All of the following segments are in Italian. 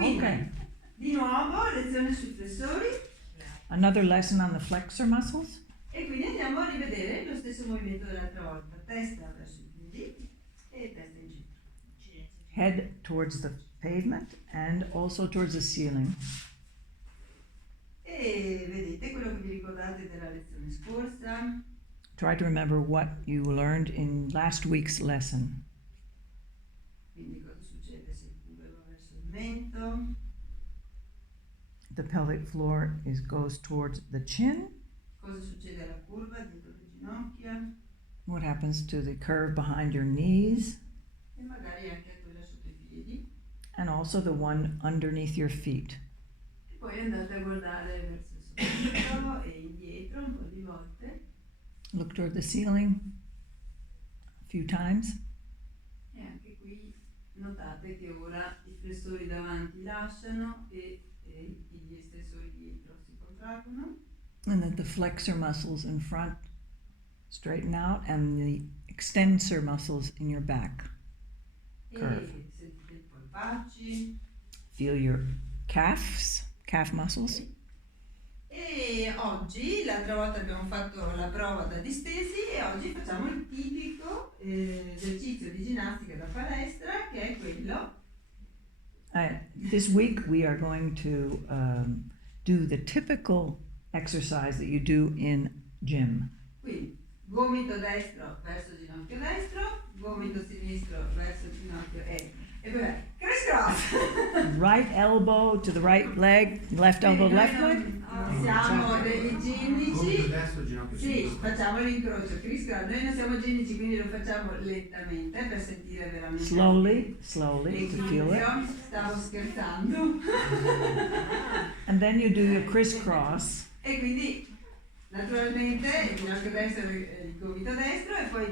Okay. Di nuovo, lezione sui flessori. Another lesson on the flexor muscles. E quindi andiamo a rivedere lo stesso movimento dell'altra volta. Testa verso i piedi e testa in giù. Head towards the pavement and also towards the ceiling. E vedete quello che vi ricordate della lezione scorsa. Try to remember what you learned in last week's lesson. Quindi cosa succede se il pube va verso il mento? The pelvic floor goes towards the chin. Cosa succede alla curva dietro le ginocchia? What happens to the curve behind your knees? E magari anche a quella sotto i piedi. And also the one underneath your feet. E poi andate a guardare verso il soffitto e indietro un po' di volte. Look toward the ceiling a few times. E anche qui notate che ora i flessori davanti lasciano e gli estensori dietro si contraggono. And that the flexor muscles in front straighten out and the extensor muscles in your back curve. E sentite i polpacci. Feel your calf muscles. E oggi, l'altra volta abbiamo fatto la prova da distesi e oggi facciamo il tipico esercizio di ginnastica da palestra, che è quello. This week we are going to do the typical exercise that you do in gym. Quindi gomito destro verso ginocchio destro, gomito sinistro verso ginocchio e poi criss cross. Right elbow to the right leg, left elbow, left leg. Siamo degli ginnici. Sì, facciamo l'incrocio criss cross. Noi non siamo ginnici, quindi lo facciamo lentamente per sentire veramente. Slowly to feel it. Stavo scherzando. And then you do your crisscross. E quindi naturalmente il ginocchio destro e il gomito destro e poi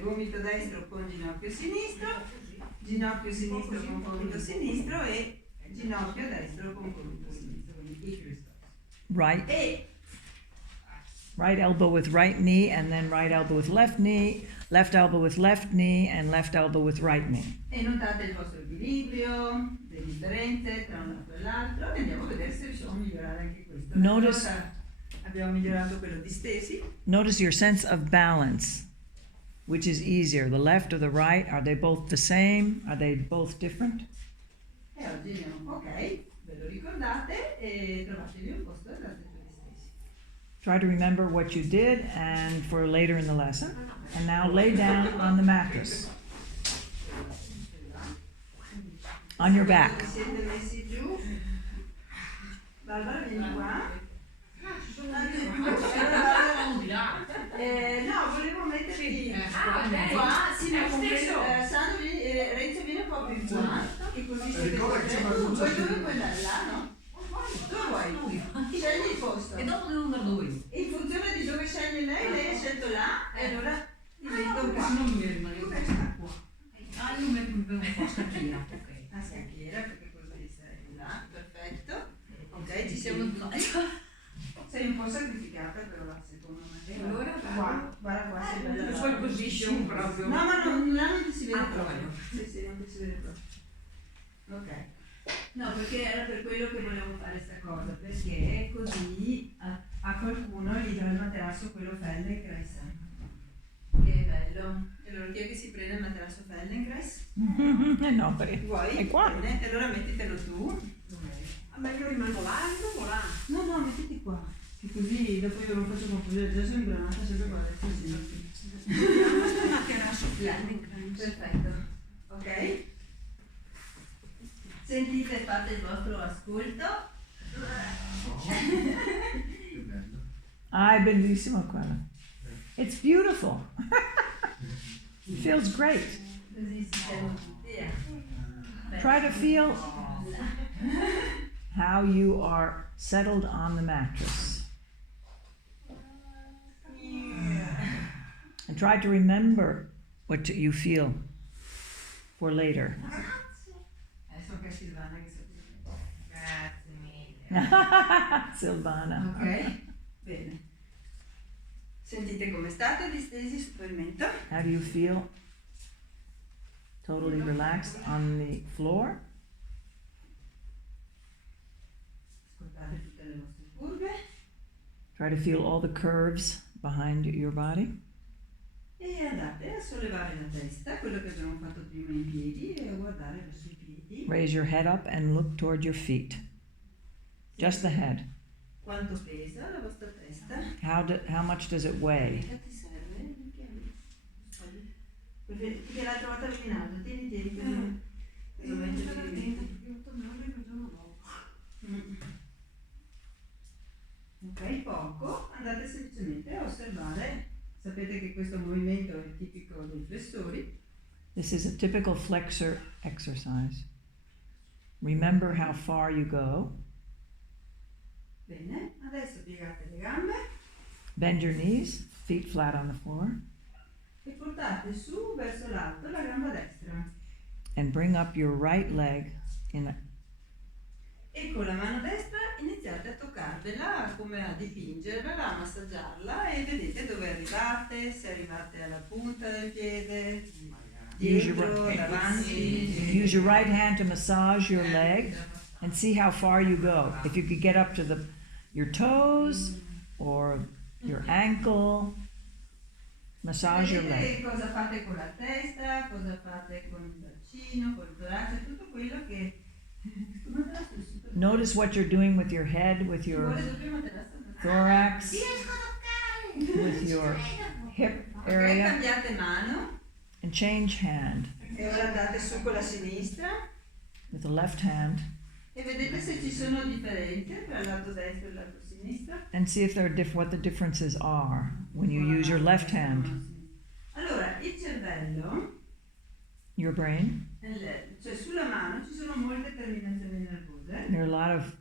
gomito destro con ginocchio sinistro con gomito sinistro e ginocchio destro con gomito sinistro, quindi right elbow with right knee and then right elbow with left knee, left elbow with left knee and left elbow with right knee. E notate il vostro equilibrio, le differenze tra un lato e l'altro e andiamo a vedere se riusciamo a migliorare anche questo. Abbiamo migliorato quello di stesi. Notice your sense of balance. Which is easier, the left or the right? Are they both the same? Are they both different? E oggi andiamo, ok, ve lo ricordate e trovatevi un posto e andate per gli stessi. Try to remember what you did and for later in the lesson. And now lay down on the mattress. On your back. Siete messi giù. Barbara, vieni qua. No, volevo metterti qua, sì, ma Sandro, Renzo viene un po' più qua, e così siete voi dove puoi andare là, no? Dove vuoi? Scegli il posto. E dopo devo andare dove? In funzione di dove sceglie lei ha scelto là, e allora divento qua. Non mi rimango qua. Ah, io mi vedo un po' scacchiera, ok. A scacchiera, perché così sei là, perfetto. Ok, ci siamo tutti. Sei un po' sacrificata però là, secondo me. E allora? Guarda qua, sei bella. La sua position proprio. No, ma non ti si vede proprio. proprio. Sì, non ti si vede proprio. Ok. No, perché era per quello che volevo fare sta cosa, perché così a qualcuno gli dà il materasso quello Feldenkrais. Che è bello. E allora chi è che si prende il materasso Feldenkrais? Nobody. Vuoi? È qua. Bene, e allora mettitelo tu. Ma io rimango là e non là. No, mettiti qua. Che così dopo io lo faccio confusione, già sono ingranata sempre qua adesso. Materasso Feldenkrais. Perfetto. Ok? Sentite, fate il vostro ascolto. Ah, è bellissimo quello. It's beautiful. It feels great. Così si siamo tutti. Try to feel how you are settled on the mattress. And try to remember what you feel for later. Adesso che Silvana che sapete. Grazie mille. Silvana. Ok? Bene. Sentite come state distesi sul pavimento. How do you feel? Totally relaxed on the floor? Fate tutte le vostre curve Try to feel all the curves behind your body. e andate a sollevare la testa, quello che abbiamo fatto prima in piedi, e a guardare verso i piedi. Raise your head up and look toward your feet. Just the head. Quanto pesa la vostra testa? How much does it weigh? Che ti serve? Perché l'altra volta avevi in alto, tieni, cosa metti ok, poco, andate semplicemente a osservare. Sapete che questo movimento è tipico dei flessori. This is a typical flexor exercise. Remember how far you go. Bene, adesso piegate le gambe Bend your knees, feet flat on the floor, e portate su verso l'alto la gamba destra. and bring up your right leg E con la mano destra iniziate a toccarvela, come a dipingervela, a massaggiarla, e vedete dove arrivate, se arrivate alla punta del piede, dietro, davanti. Use your right hand to massage your leg and see how far you go. If you could get up to your toes or your ankle, massage your leg. Vedete cosa fate con la testa, cosa fate con il bacino, con il torace, tutto quello che... Notice what you're doing with your head, with your thorax, with your hip Ok, area, cambiate mano and change hand e ora andate su con la sinistra with the left hand e vedete se ci sono differenze tra il lato destro e il lato sinistro. and see if there are what the differences are when you use your left hand. Allora, il cervello, Your brain, cioè sulla mano ci sono molte terminazioni nervose, there are a lot of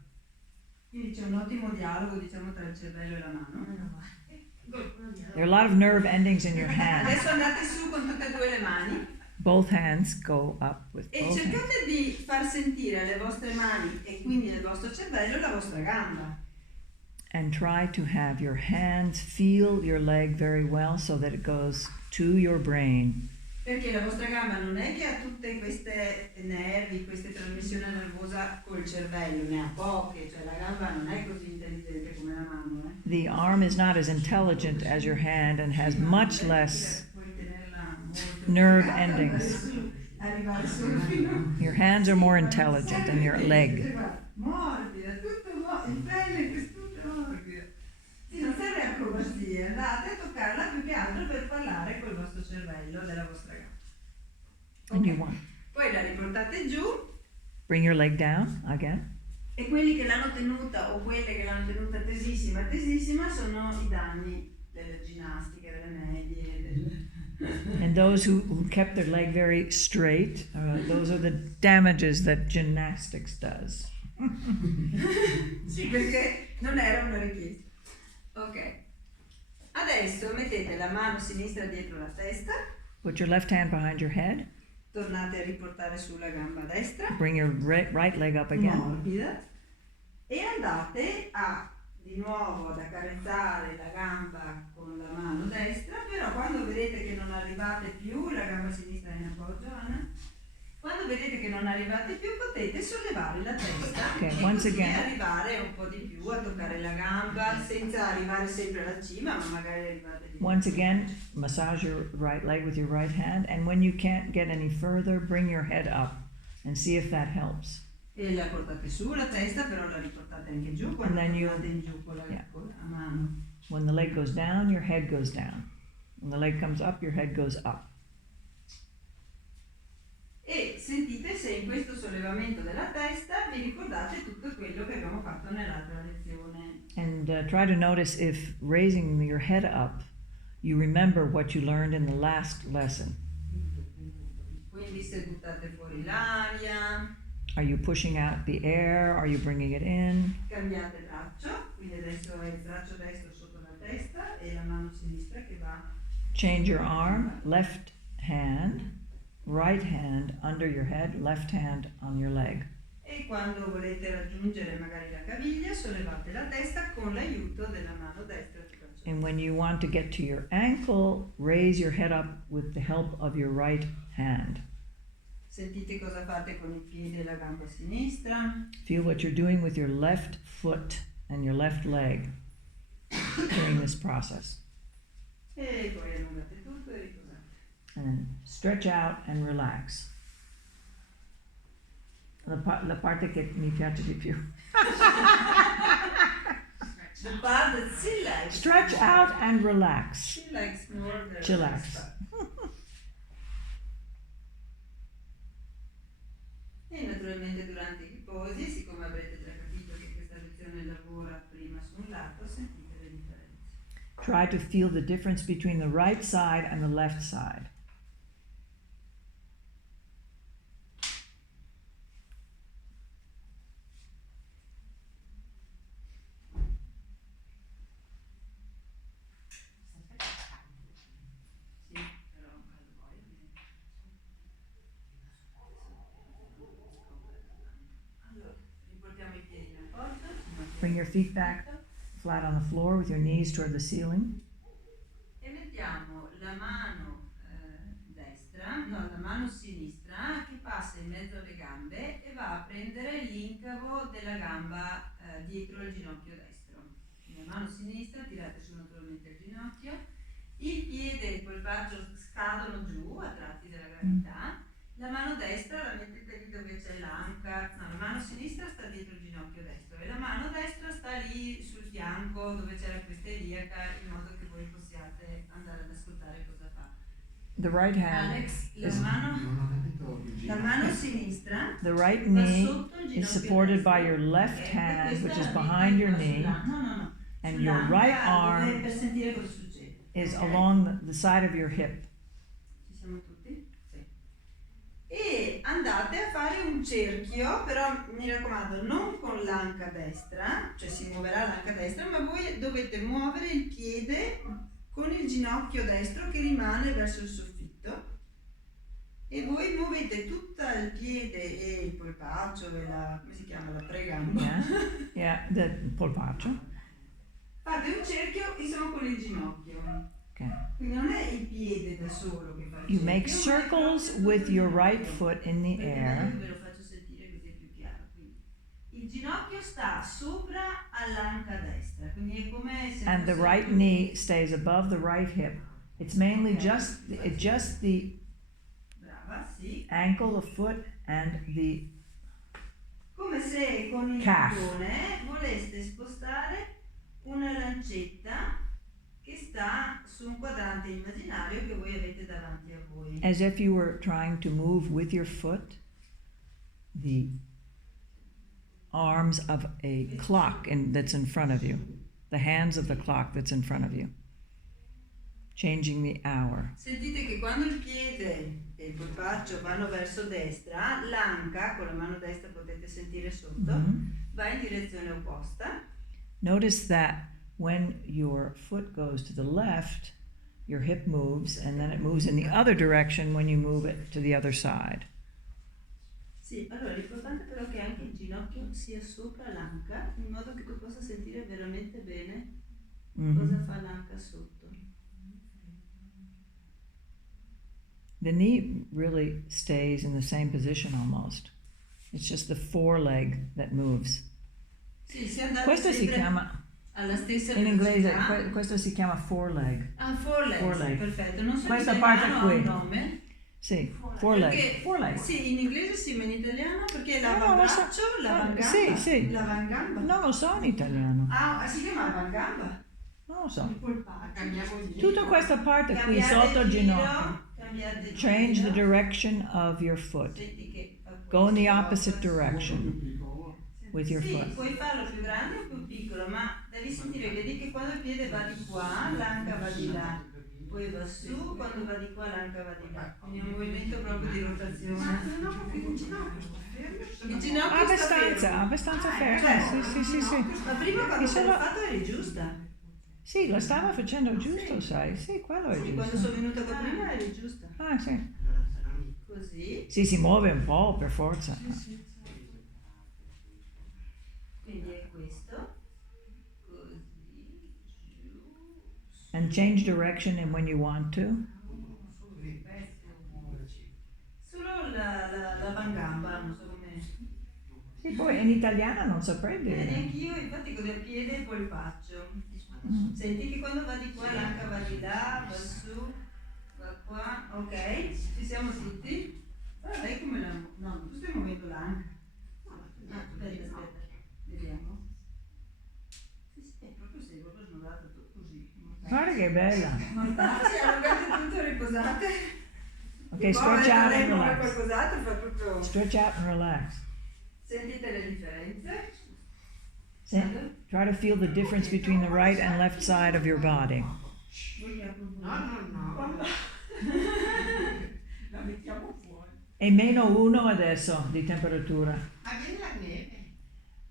quindi c'è un ottimo dialogo, diciamo, tra il cervello e la mano. nerve endings in your hand. Adesso andate su con tutte e due le mani Both hands go up with e both hands. cercate di far sentire alle vostre mani e quindi al vostro cervello la vostra gamba. And try to have your hands feel your leg very well so that it goes to your brain. Perché la vostra gamba non è che ha tutte queste nervi, queste trasmissioni nervosa col cervello, ne ha poche, cioè la gamba non è così intelligente come la mano. The arm is not as intelligent as your hand and has much less Puoi tenerla molto nerve piegata, endings. arrivare solo fino Your hands are more intelligent than your leg. morbida, tutto il pelle è tutto morbido. Sì, non serve acrobazie, andate a toccarla più che altro per parlare col vostro cervello della vostra gamba. And you want Poi la riportate giù bring your leg down again. e quelli che l'hanno tenuta o quelle che l'hanno tenuta tesissima sono i danni delle ginnastiche, delle medie, And those who kept their leg very straight, those are the damages that gymnastics does. Sì, perché non era una richiesta. Ok, adesso mettete la mano sinistra dietro la testa, Put your left hand behind your head. tornate a riportare sulla gamba destra, Bring your right leg up again. morbida, e andate di nuovo ad accarezzare la gamba con la mano destra, però quando vedete che non arrivate più, la gamba sinistra è in appoggio, Anna, quando vedete che non arrivate più potete sollevare la testa Ok, e once così again. arrivare un po' di più a toccare la gamba senza arrivare sempre alla cima, ma magari arrivate di più. Once again, massage your right leg with your right hand, and when you can't get any further, bring your head up and see if that helps. E la portate su la testa, però la riportate anche giù quando And then you- andate in giù con la a mano. When the leg goes down, your head goes down. When the leg comes up, your head goes up. E sentite se in questo sollevamento della testa vi ricordate tutto quello che abbiamo fatto nell'altra lezione. And try to notice if raising your head up, you remember what you learned in the last lesson. Quindi se buttate fuori l'aria, Are you pushing out the air? Are you bringing it in? cambiate braccio, quindi adesso è il braccio destro sotto la testa e la mano sinistra che va. Change your arm, left hand, right hand under your head, left hand on your leg. E quando volete raggiungere magari la caviglia, sollevate la testa con l'aiuto della mano destra del braccio. And when you want to get to your ankle, raise your head up with the help of your right hand. Sentite cosa fate con il piede e la gamba sinistra. Feel what you're doing with your left foot and your left leg during this process. E poi allungate tutto e riposate. And then stretch out and relax. La parte che mi piace di più. The part that she likes. Stretch out and relax. She likes more the Chillax. part. E naturalmente durante i riposi, siccome avrete già capito che questa lezione lavora prima su un lato, sentite le differenze. Try to feel the difference between the right side and the left side. Sì, però un caldo poi. Allora, riportiamo i piedi in appoggio. Bring your feet back flat on the floor with your knees toward the ceiling. E mettiamo la mano destra, no, la mano sinistra che passa in mezzo alle gambe e va a prendere l'incavo della gamba dietro al ginocchio destro. Quindi la mano sinistra, tirate su naturalmente il ginocchio, il piede e il polpaccio scadono giù attratti dalla gravità, la mano destra la mettete lì dove c'è l'anca, no, la mano sinistra sta dietro il ginocchio destro e la mano destra sta lì sul fianco dove c'è la cresta iliaca, in modo che voi possiate andare ad ascoltare cosa fa. The right hand Alex, is, la mano sinistra the right va knee sotto il is ginocchio supported destro. by your left Ok, hand, questa which è is la behind your vita knee, no, and your right arm per sentire cosa succede. is Ok? along the side of your hip. Ci siamo tutti? Sì. E andate a fare un cerchio, però mi raccomando, non con l'anca destra, cioè si muoverà l'anca destra, ma voi dovete muovere il piede con il ginocchio destro che rimane verso il soffitto e voi muovete tutto il piede e il polpaccio e la, come si chiama, la pregamba. Yeah, the polpaccio. Fate un cerchio insomma con il ginocchio. Okay. Quindi non è il piede da solo che fa il You cerchio, make ma è circles proprio with tutto il your ginocchio. right foot in the Perché air. meglio ve lo faccio sentire così è più chiaro. Quindi, il ginocchio sta sopra all'anca destra, quindi è come se And the fosse right più- knee stays above the right hip. It's mainly Okay. just the Brava, sì. ankle, the foot, and the Come se con il Calf. tallone voleste spostare una lancetta che sta su un quadrante immaginario che voi avete davanti a voi. as if you were trying to move with your foot the arms of a clock that's in front of you, the hands of the clock that's in front of you, changing the hour. Sentite che quando il piede e il polpaccio vanno verso destra, l'anca, con la mano destra potete sentire sotto, va in direzione opposta. Notice that when your foot goes to the left, your hip moves, and then it moves in the other direction when you move it to the other side. Sì, allora l'importante però è che anche il ginocchio sia sopra l'anca, in modo che tu possa sentire veramente bene cosa fa l'anca sotto. The knee really stays in the same position almost. It's just the foreleg that moves. Sì, se andate Questo si sempre chiama, alla stessa in inglese, velocità. questo si chiama foreleg. Ah, foreleg, Foreleg. perfetto. Non so Questa in parte italiano qui. ha un nome. Sì, foreleg. Perché, Foreleg. sì, in inglese sì, ma in italiano perché No, lo l'avambraccio, so. l'avangamba. Sì, sì. L'avangamba. Non lo so in italiano. Ah, si chiama avangamba? Non lo so. Il polpaccio. Tutta questa parte qui Cambiate sotto il giro, ginocchio. cambiate Change giro. the direction of your foot. Senti che fa Go in the questo. opposite direction with your Sì, foot. puoi farlo più grande o più piccolo, ma devi sentire, vedi che quando il piede va di qua, l'anca va di là, poi va su, quando va di qua l'anca va di là. Quindi è un movimento proprio di rotazione. Il ginocchio sta fermo. Abbastanza fermo. Sì, sì, sì. Ma prima quando Sì, te l'ho solo- fatto eri giusta. Sì, lo stava facendo giusto, sai. Sì, quello è Sì, quando giusto. sono venuta qua prima eri giusta. Ah, sì. Così. Sì, si muove un po' per forza. Quindi è questo. Così. Giù. And change direction and when you want to. Solo la E poi in italiano non saprei dire. Neanch'io, infatti con il piede e poi il faccio. Senti che quando va di qua l'anca va di là, va su, va qua, ok? Ci siamo tutti? Però lei come la... No, tu stai muovendo l'anca. Aspetta, vediamo. Sì, è proprio sei proprio snodata tu così. Guarda che bella. Sì, allungate tutto, riposate. Ok, stretch out and relax. Qualcos'altro fa proprio... Stretch out and relax. Sentite le differenze? Try to feel the difference between the right and left side of your body. No. La mettiamo fuori. E -1 adesso di temperatura. Ma viene la neve?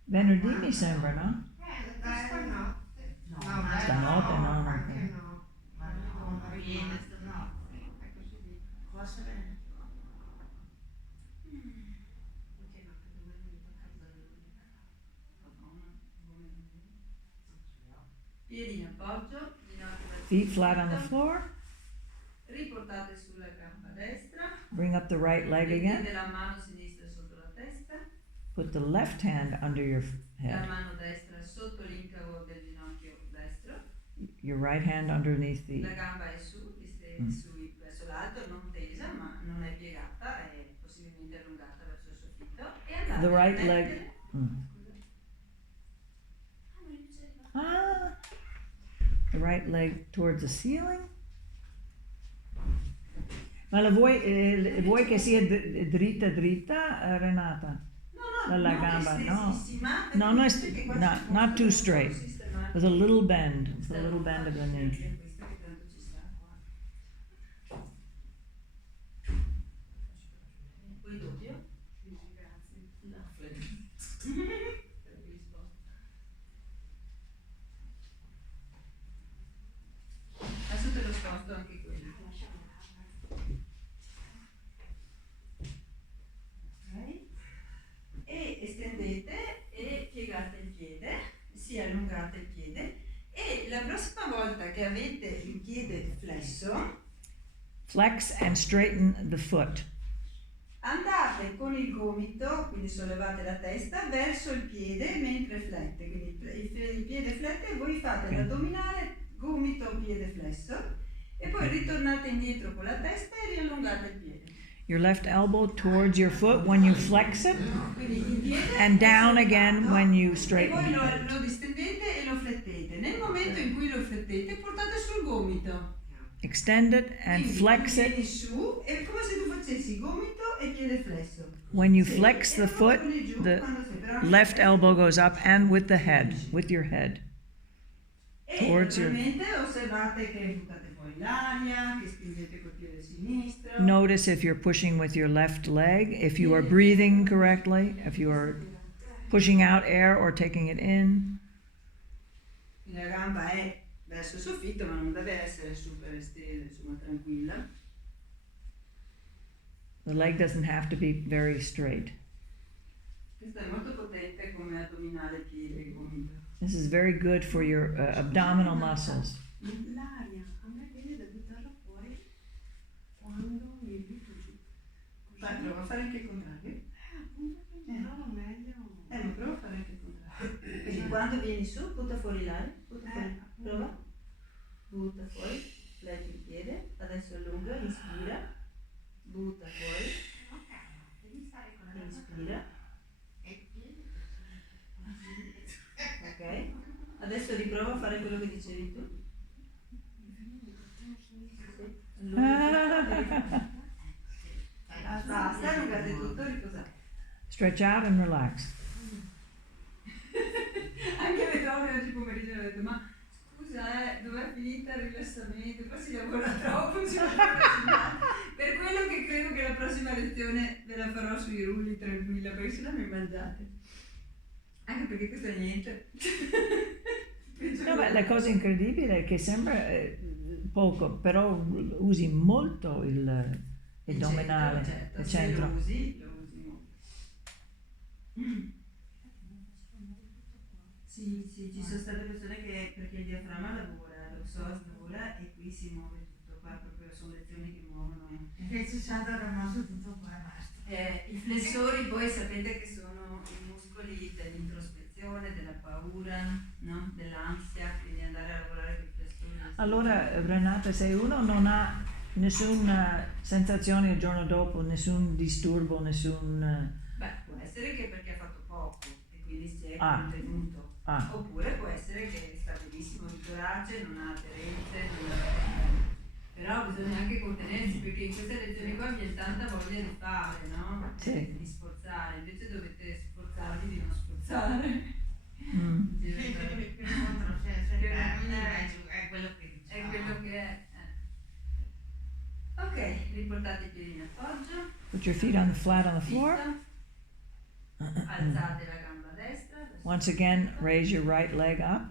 Venerdì mi sembra, no? Stanotte. Stanotte no. Anche no. Ma no, viene stanotte. È così di... Cosa è? Piedi in appoggio, ginocchia verso Feet flat on the floor. riportate sulla gamba destra, Bring up the right leg again. mettete la mano sinistra sotto la testa, Put the left hand under your la head. mano destra sotto l'incavo del ginocchio destro, Your right hand underneath the... la gamba è su, verso l'alto, non tesa ma non è piegata, è possibilmente allungata verso il soffitto e andate The right a leg. mettere... Ah, the right leg towards the ceiling. Ma la vuoi che sia dritta, Renata? No, La non gamba, no. estesissima, No, no, perché qua no, si può not too fare straight. sistemare. With a little bend. With a little bend of the knee. Questa che tanto ci sta qua. Poi doppio? Grazie. No, adesso te lo sposto anche quello. Ok. E estendete e piegate il piede, si allungate il piede e la prossima volta che avete il piede flesso Flex and straighten the foot. andate con il gomito, quindi sollevate la testa, verso il piede mentre flette, quindi il piede flette e voi fate Ok. l'addominale, gomito, piede flesso e poi ritornate indietro con la testa e riallungate il piede. Your left elbow towards your foot when you flex it, Quindi in piede and down again when you e straighten voi it. lo distendete e lo flettete. Nel momento in cui lo flettete portate sul gomito. Extend it and Quindi flex vieni it. su, è come se tu facessi gomito e piede flesso. When you Sì, flex e the poi foot, torni giù the quando sei, però left elbow goes up and with the head, with your head. E towards your- naturalmente osservate che buttate fuori l'aria, che spingete col piede sinistro. Notice if you're pushing with your left leg, if you are breathing correctly, if you are pushing out air or taking it in. La gamba è verso il soffitto ma non deve essere super estesa, insomma tranquilla. The leg doesn't have to be very straight. Questo è molto potente come addominale piede e gomito. This is very good for your abdominal muscles. L'aria a me viene da buttarla fuori quando mi butto giù. Vai, prova a fare anche il contrario. Appunto, però meglio. Ma prova a fare anche il contrario. Quindi quando vieni su, butta fuori l'aria, butta fuori. Prova. Butta fuori, fletti il piede, adesso allunga, inspira, butta fuori, Devi stare con la inspira, e il piede. ok? Adesso riprova a fare quello che dicevi tu. Allunga. Basta, allungate tutto, riposate. Stretch out and relax. Anche le donne oggi pomeriggio hanno detto, ma scusa, dov'è finita il rilassamento? Qua si lavora troppo, si lavora per quello che credo che la prossima lezione ve la farò sui rulli tranquilla, perché sennò mi mangiate. Anche perché questo è niente. No, beh, la cosa incredibile è che sembra poco, però usi molto il addominale, certo, il se centro. lo usi molto. Sì, ci sono state persone che, perché il diaframma lavora, lo psoas lavora e qui si muove tutto, qua proprio sono lezioni che muovono. Che ci sono rimosso tutto qua e basta. I flessori poi sapete che sono i muscoli dell'introspezione, della paura, no? Dell'ansia, quindi andare a lavorare con i flessori. Allora, Renata, se uno non ha nessuna sensazione il giorno dopo, nessun disturbo, nessun... Beh, può essere che perché ha fatto poco e quindi si è Ah. contenuto. Ah, Oppure può essere che sta benissimo di torace, non ha aderenze, non ha... Però bisogna anche contenersi, perché in queste lezioni qua viene tanta voglia di fare, no? Sì. Di sforzare, invece dovete sforzarvi di non sforzare. mm. Più incontro termini, meglio è quello che È diciamo. quello che è. Ok, riportate i piedi in appoggio. Put your feet on flat on the floor. Alzate la gamba destra. Once again, raise your right leg up.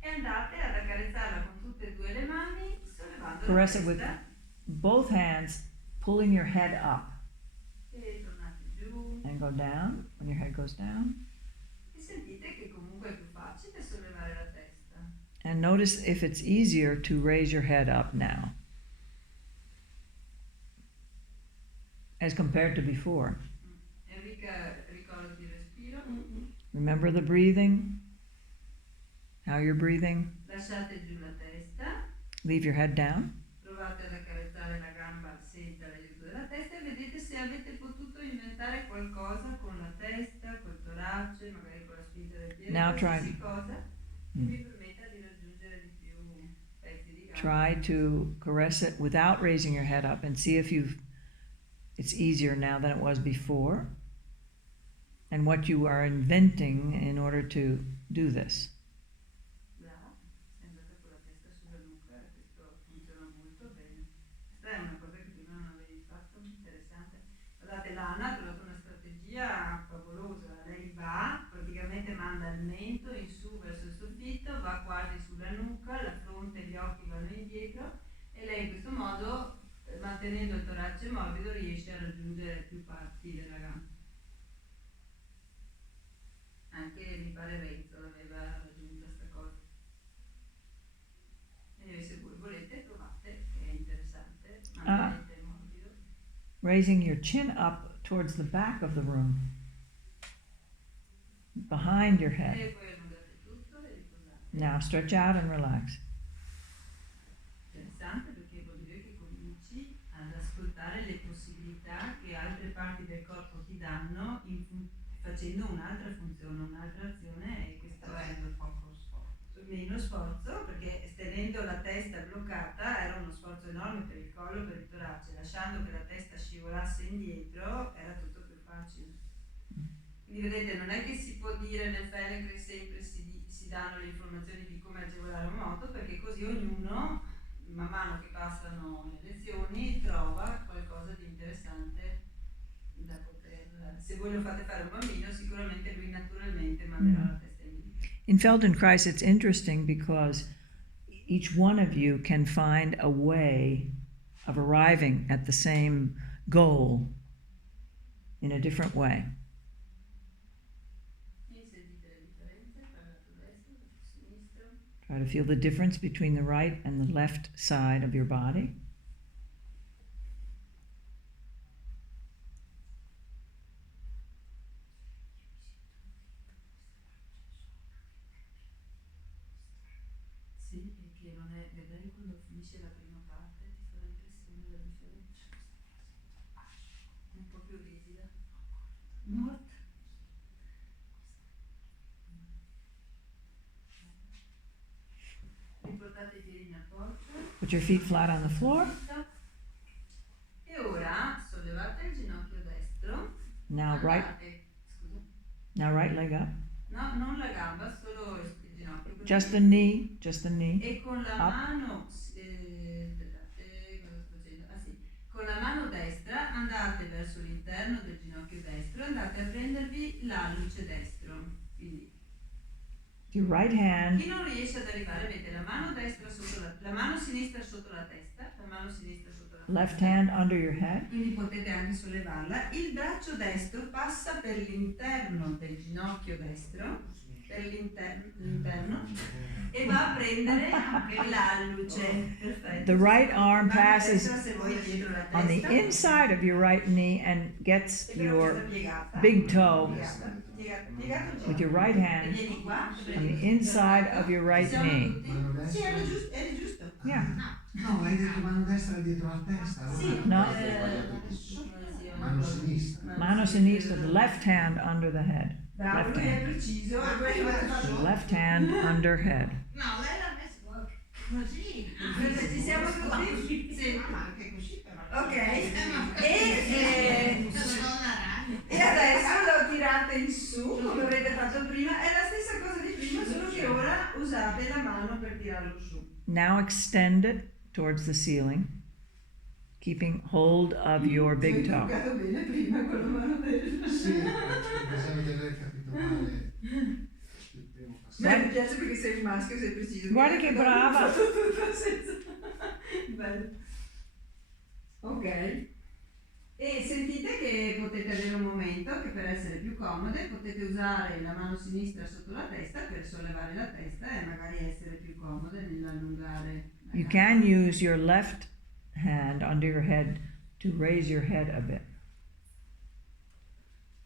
E andate ad accarezzarla con tutte e due le mani, sollevando Caress la it with testa. both hands, pulling your head up. E tornate giù. And go down when your head goes down. E sentite che comunque è più facile sollevare la testa. And notice if it's easier to raise your head up now as compared to before. Enrica, ricordati il respiro. Remember the breathing, how you're breathing. Lasciate giù la testa. Leave your head down. Provate ad accarezzare la gamba senza l'aiuto della testa e vedete se avete potuto inventare qualcosa con la testa, col torace, magari con la spinta del piede, Now qualsiasi try- cosa che vi permetta di raggiungere di più pezzi di gamba. Try to caress it without raising your head up and see if it's easier now than it was before, and what you are inventing in order to do this. Brava, sei andata con la testa sulla nuca e questo funziona molto bene. Questa è una cosa che prima non avevi fatto, interessante. Guardate, l'Anna ha trovato una strategia favolosa. Lei va, praticamente manda il mento in su verso il soffitto, va quasi sulla nuca, la fronte e gli occhi vanno indietro e lei in questo modo, mantenendo il torace morbido, riesce a raggiungere più parti della gamba. Anche mi pare Renzo aveva raggiunto questa cosa. E se voi volete provate, che è interessante, mantenete morbido. Raising your chin up towards the back of the room, behind your head. E poi allungate tutto e riposate. Now stretch out and relax. Interessante perché vuol dire che cominci ad ascoltare le possibilità che altre parti del corpo ti danno facendo un'altra funzione, un'altra azione, e questo è poco sforzo. meno sforzo, perché tenendo la testa bloccata era uno sforzo enorme per il collo, per il torace. Lasciando che la testa scivolasse indietro era tutto più facile. Quindi vedete, non è che si può dire nel Feldenkrais sempre si danno le informazioni di come agevolare un moto, perché così ognuno, man mano che passano le lezioni, trova qualcosa di interessante da poter... Se voi lo fate fare a un bambino, sicuramente lui naturalmente manderà la testa indietro. In Feldenkrais, it's interesting because each one of you can find a way of arriving at the same goal in a different way. Sentite le differenze tra il lato destro e il lato sinistro. Try to feel the difference between the right and the left side of your body. Sì, perché non è, vedrai quando finisce la prima parte ti farà impressione la differenza. È un po' più rigida. Morta. Riportate i piedi in appoggio. Put your feet flat on the floor. E ora sollevate il ginocchio destro. Now right, Scusa. now right leg up. No, non la gamba, solo il ginocchio. Così. Just the knee, just the knee. E con la Up. mano, aspettate, cosa sto facendo? Ah sì, con la mano destra andate verso l'interno del ginocchio destro e andate a prendervi l'alluce destro. Quindi Your right hand, chi non riesce ad arrivare, avete la mano destra sotto la mano sinistra sotto la testa, la mano sinistra sotto la left testa. hand under your head. Quindi potete anche sollevarla. Il braccio destro passa per l'interno del ginocchio destro, per l'interno, e va a prendere l'alluce. Perfetto. The right arm Mano passes destra, se vuoi, dietro la on the testa. inside of your right knee and gets E però your questa piegata. big toe Piegata. piegato il with your ginocchio. right E hand vieni qua, on prendi the inside of your right Siamo knee. tutti? Mano destra. Sì, era giusto. Yeah. No, hai detto mano destra dietro la testa. Sì, allora- No. Mano sinistra. Mano sinistra, the left hand under the head. Bravo, Left lui è hand. preciso. e poi The left hand under head. No, lei l'ha messo così. Ci siamo tutti? Sì. Ma anche così però. Ok. Sono E adesso lo tirate in su, come avete fatto prima, è la stessa cosa di prima, solo che ora usate la mano per tirarlo su. Now extend it towards the ceiling, keeping hold of your big toe. Ho giocato bene prima con la mano destra. Sì, pensavo di aver capito male il primo passaggio. Mi piace perché sei un maschio, sei preciso. Guarda che brava. Bello. Ok. E sentite che potete avere un momento che per essere più comode potete usare la mano sinistra sotto la testa per sollevare la testa e magari essere più comode nell'allungare. la You gamba. can use your left hand under your head to raise your head a bit.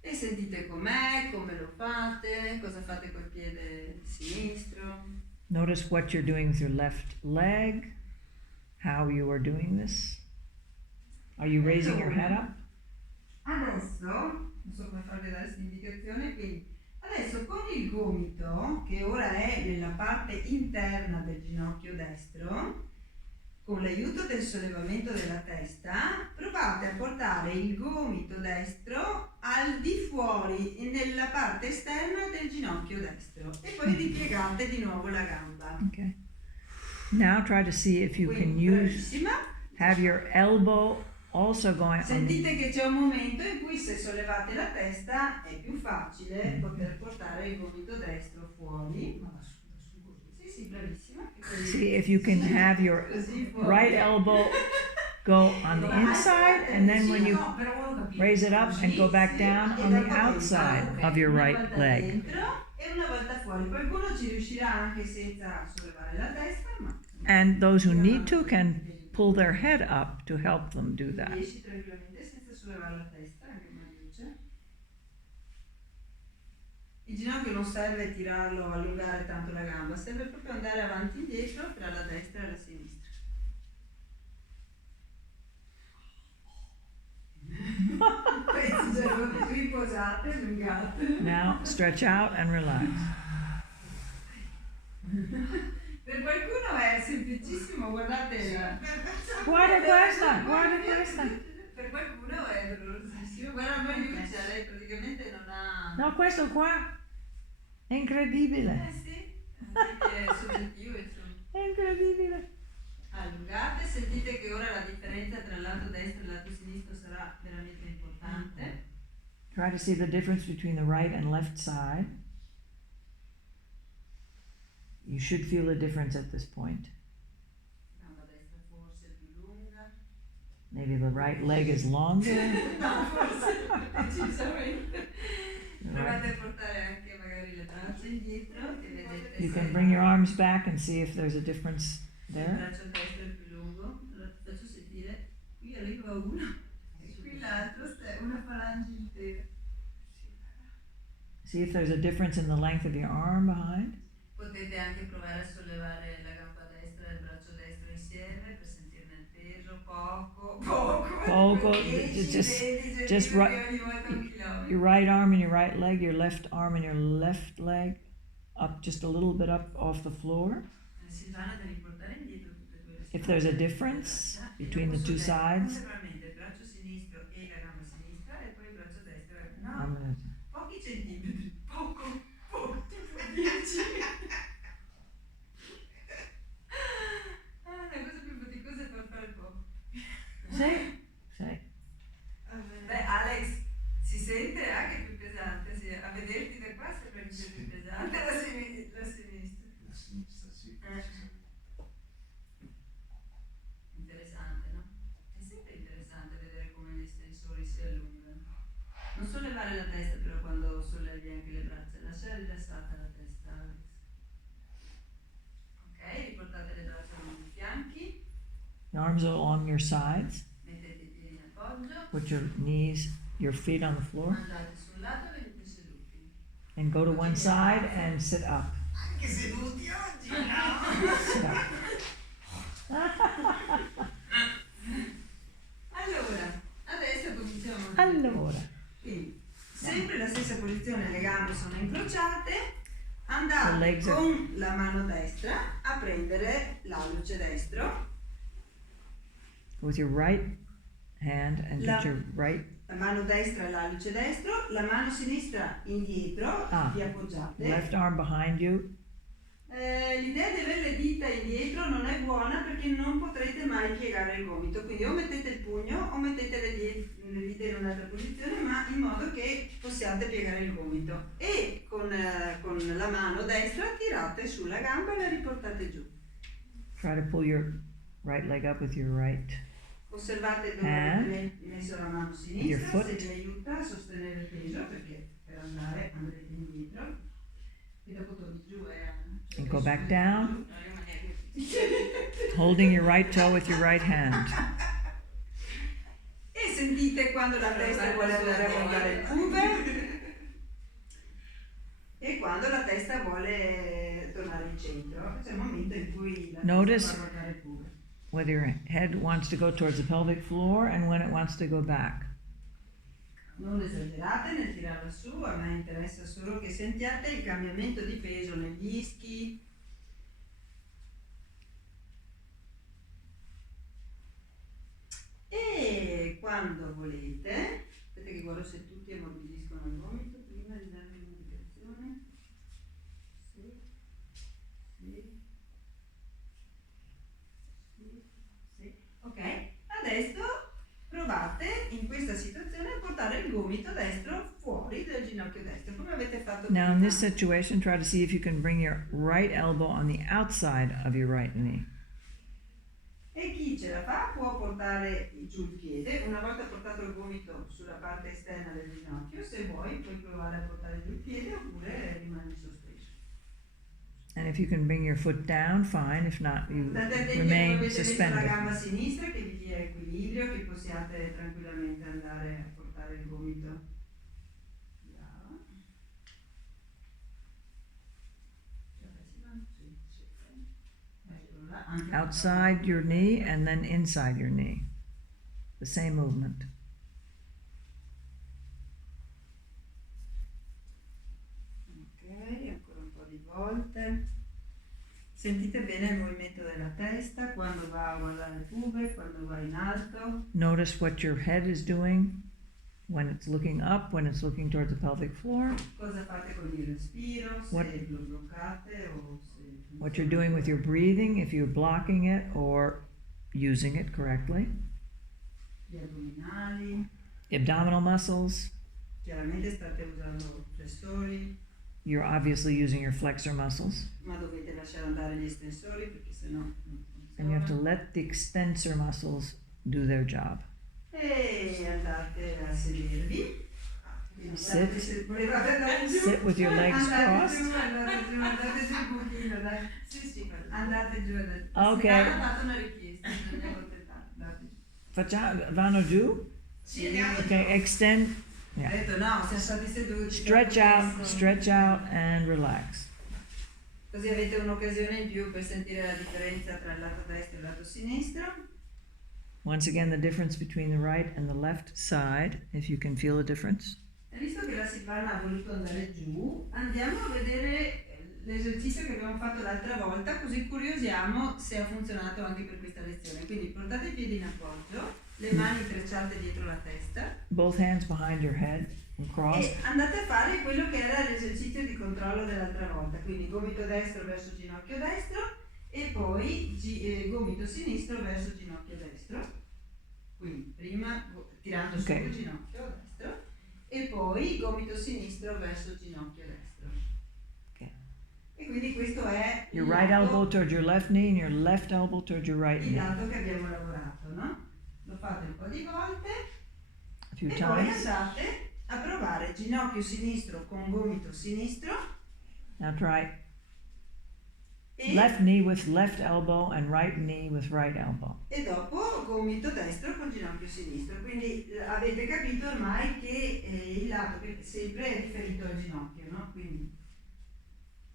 E sentite com'è, come lo fate, cosa fate col piede sinistro. Notice what you're doing with your left leg, how you are doing this. Are you raising your head up? Adesso, non so come farvi dare questa indicazione, quindi adesso con il gomito, che ora è nella parte interna del ginocchio destro, con l'aiuto del sollevamento della testa, provate a portare il gomito destro al di fuori, nella parte esterna del ginocchio destro e poi ripiegate di nuovo la gamba. Okay. Now try to see if you can Quindi, use, bravissima. have your elbow also going on. Sentite che c'è un momento in cui se sollevate la testa è più facile poter portare il gomito destro fuori. Sì, sì, bravissima. E poi- See if you can have your Così fuori. right elbow go on the inside, and then when you No, però volevo capire. raise it up and go back down on the outside of your Una right volta leg. dentro e una volta fuori. Qualcuno ci riuscirà anche senza sollevare la testa, ma And those who need to can pull their head up to help them do that. riesci tranquillamente senza sollevare la testa, anche come dice. Il ginocchio non serve tirarlo, allungare tanto la gamba, serve proprio andare avanti e indietro tra la destra e la sinistra. Questi già riposate, allungate. Now stretch out and relax. Per qualcuno è semplicissimo, guardate la... Guarda questa, guarda questa. Per qualcuno è dolorosissimo. Guarda Mariuccia, lei praticamente non ha... No, questo qua è incredibile, Sì, anche è soggettivo insomma. è incredibile. Allungate, sentite che ora la differenza tra il lato destro e il lato sinistro sarà veramente importante. Try to see the difference between the right and left side. You should feel a difference at this point. Gamba destra forse più lunga. Maybe the right leg is longer. No, forse decisamente. Right. Provate a portare anche magari le braccia indietro, che vedete You se can bring your arms back and see if there's a difference il there. braccio destro è più lungo. Allora ti faccio sentire, qui arriva uno e qui l'altro sta una falange intera. See if there's a difference in the length of your arm behind. Potete anche provare a sollevare la gamba destra e il braccio destro insieme per sentirne il peso, poco, Poco, 10, just- 20 just centimetri right- ogni volta un chilometro. Your right arm and your right leg, your left arm and your left leg up just a little bit up off the floor. Silvana devi portare indietro tutte e due le If there's a difference braccia, e between the dopo two solleva sides. contemporaneamente il braccio sinistro e la gamba sinistra e poi il braccio destro. I'm No, gonna- pochi centimetri, poco, tipo 10. La cosa più faticosa è far fare poco. Sì, sì. Beh, Alex, si sente anche più pesante, sì. A vederti da qua sembra che sia più pesante la sinistra. La sinistra, sì. Interessante, no? È sempre interessante vedere come gli estensori si allungano. Non sollevare la testa però quando sollevi anche le braccia, lasciare rilassata la testa, Alex. Ok, riportate le braccia lungo i fianchi, Your arms are along your sides. mettete i piedi in appoggio, Put your knees, your feet on the floor. mangiate sul lato e venite seduti. And go to one side and sit up. Anche seduti oggi, no? Sit up. Allora, adesso cominciamo. Allora. Quindi, sempre la stessa posizione, le gambe sono incrociate, The andate legs are- con la mano destra a prendere l'alluce destro, With your right hand and La- get your right. la mano destra è l'alluce destro, la mano sinistra indietro, Ah. vi appoggiate. Left arm behind you. L'idea di avere le dita indietro non è buona perché non potrete mai piegare il gomito, quindi o mettete il pugno o mettete le dita in un'altra posizione, ma in modo che possiate piegare il gomito. E con la mano destra tirate sulla gamba e la riportate giù. Try to pull your right leg up with your right. Osservate dove And avete messo la mano your sinistra, foot. se vi aiuta a sostenere il peso, perché per andare andrete indietro. E dopo torni giù And go back down. Holding your right toe with your right hand. E sentite quando la testa vuole andare a guardare il pube e quando la testa vuole tornare in centro. C'è il momento in cui la Notice- testa va a guardare il pube. Whether your head wants to go towards the pelvic floor and when it wants to go back. Non esagerate nel tirarla su, a me interessa solo che sentiate il cambiamento di peso negli ischi. E quando volete, aspetta che guardo se tutti ammorbidiscono il gomito prima di darvi l'indicazione. Sì, sì, sì, sì. Ok, adesso provate in questa situazione a portare il gomito destro fuori dal ginocchio destro, come avete fatto Now in prima. this situation, try to see if you can bring your right elbow on the outside of your right knee. E chi ce la fa può portare giù il piede, una volta portato il gomito sulla parte esterna del ginocchio, se vuoi puoi provare a portare giù il piede oppure rimani sospeso. And if you can bring your foot down, fine. If not, you State attenti a come remain avete messo la suspended. gamba sinistra che vi dia equilibrio, che possiate tranquillamente andare a portare il gomito. Brava. Ce la facciamo? Sì, sì. Eccolo là, anche Outside your knee and then inside your knee. The same movement. Ok, ancora un po' di volte. Sentite bene il movimento della testa quando va a guardare il pube, quando va in alto. Notice what your head is doing when it's looking up, when it's looking towards the pelvic floor, Cosa fate con il respiro, se What- lo bloccate o se... what you're doing with your breathing, if you're blocking it or using it correctly. Gli addominali, Abdominal muscles, chiaramente state usando flessori, you're obviously using your flexor muscles. ma dovete lasciare andare gli estensori perché sennò non And you have to funziona. let the extensor muscles do their job. E andate a sedervi. Quindi Sit. andate se volevate andare giù. Sit with your legs andate crossed. giù, andate giù un pochino, dai. Sì, sì, andate giù. Andate. Ok. Hanno fatto una richiesta, non mi accontentate, andate giù. Vanno giù? Sì, andiamo giù. Okay, extend. Ho Yeah. detto no, siamo stati seduti. Stretch out, and relax. Così avete un'occasione in più per sentire la differenza tra il lato destro e il lato sinistro. Once again, the difference between the right and the left side, if you can feel the difference. E visto che la Silvana ha voluto andare giù, andiamo a vedere l'esercizio che abbiamo fatto l'altra volta, così curiosiamo se ha funzionato anche per questa lezione. Quindi portate i piedi in appoggio, le mani intrecciate dietro la testa Both hands behind your head and crossed. e andate a fare quello che era l'esercizio di controllo dell'altra volta. Quindi gomito destro verso ginocchio destro e poi gomito sinistro verso ginocchio destro. Quindi prima tirando su Ok. il ginocchio destro e poi gomito sinistro verso ginocchio destro. Okay. E quindi questo è Your il right lato- elbow towards your left knee and your left elbow towards your right il knee. lato che abbiamo lavorato, no? Lo fate un po' di volte A few e poi times. andate a provare ginocchio sinistro con gomito sinistro Now try E, Left knee with left elbow and right knee with right elbow. e dopo gomito destro con ginocchio sinistro. Quindi avete capito ormai che il lato che sempre è riferito al ginocchio, no? Quindi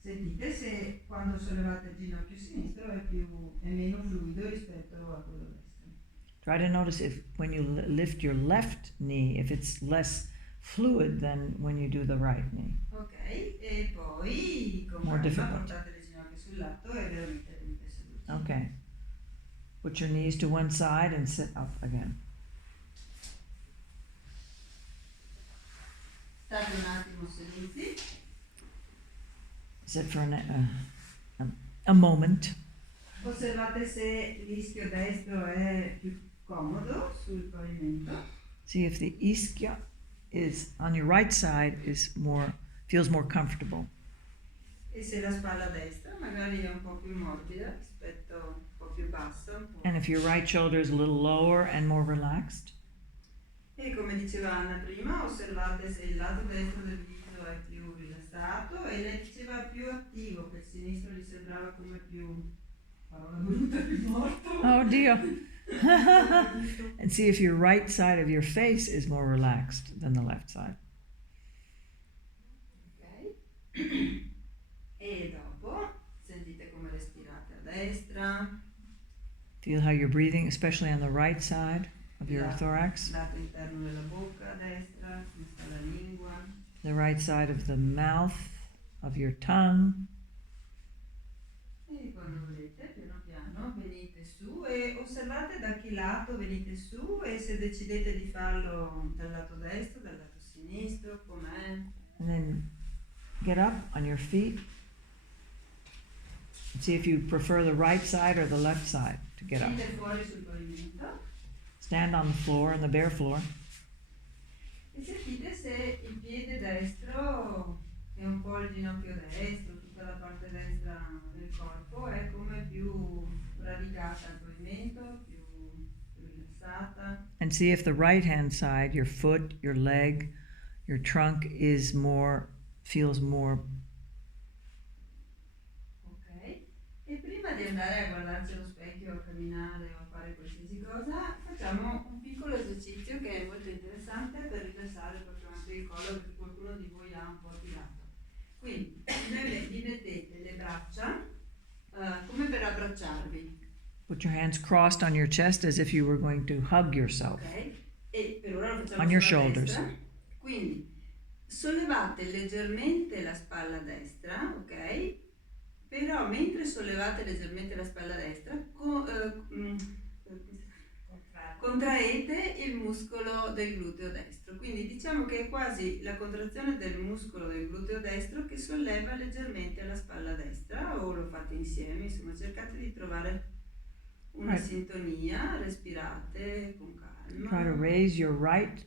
sentite se quando sollevate il ginocchio sinistro è meno fluido rispetto a quello destro. Try to notice if when you lift your left knee, if it's less fluid than when you do the right knee. Ok, e poi con More calma difficult. portate le ginocchia sul lato e veramente tenete seduti. Okay. Put your knees to one side and sit up again. State un attimo seduti. Sit for a moment. Osservate se l'ischio destro è più comodo sul pavimento. See if the ischia is on your right side feels more comfortable. E se la spalla destra magari è un po' più morbida rispetto un po' più bassa. Un po'. And if your right shoulder is a little lower and more relaxed. E come diceva Anna prima, osservate se il lato destro del viso è più rilassato e lei diceva più attivo, che il sinistro gli sembrava come più, parola brutta, più morto. Oh dear. And see if your right side of your face is more relaxed than the left side. Ok. E dopo sentite come respirate a destra. Feel how you're breathing, especially on the right side of your Lato- thorax. Lato interno della bocca a destra, come sta la lingua. The right side of the mouth, of your tongue. E quando volete, piano piano, venite su e osservate da che lato venite su e se decidete di farlo dal lato destro, dal lato sinistro, com'è. And then get up on your feet. And see if you prefer the right side or the left side to get up. Venite fuori sul pavimento Stand on the floor, on the bare floor. e sentite se il piede destro, che è un po' il ginocchio destro, tutta la parte destra del corpo, è come più radicata al pavimento, più rilassata. And see if the right hand side, your foot, your leg, your trunk feels more. Ok? E prima di andare a guardarci allo specchio, a camminare o a fare qualsiasi cosa, facciamo un piccolo esercizio che è molto interessante per rilassare proprio anche il collo, perché qualcuno di voi ha un po' tirato. Quindi vi mettete le braccia come per abbracciarvi, Put your hands crossed on your chest as if you were going to hug yourself. ok? E per ora lo facciamo On your sulla shoulders. destra. Quindi sollevate leggermente la spalla destra, ok? Però mentre sollevate leggermente la spalla destra, contraete il muscolo del gluteo destro. Quindi diciamo che è quasi la contrazione del muscolo del gluteo destro che solleva leggermente la spalla destra, o lo fate insieme, insomma cercate di trovare una sintonia, respirate con calma. Try to raise your right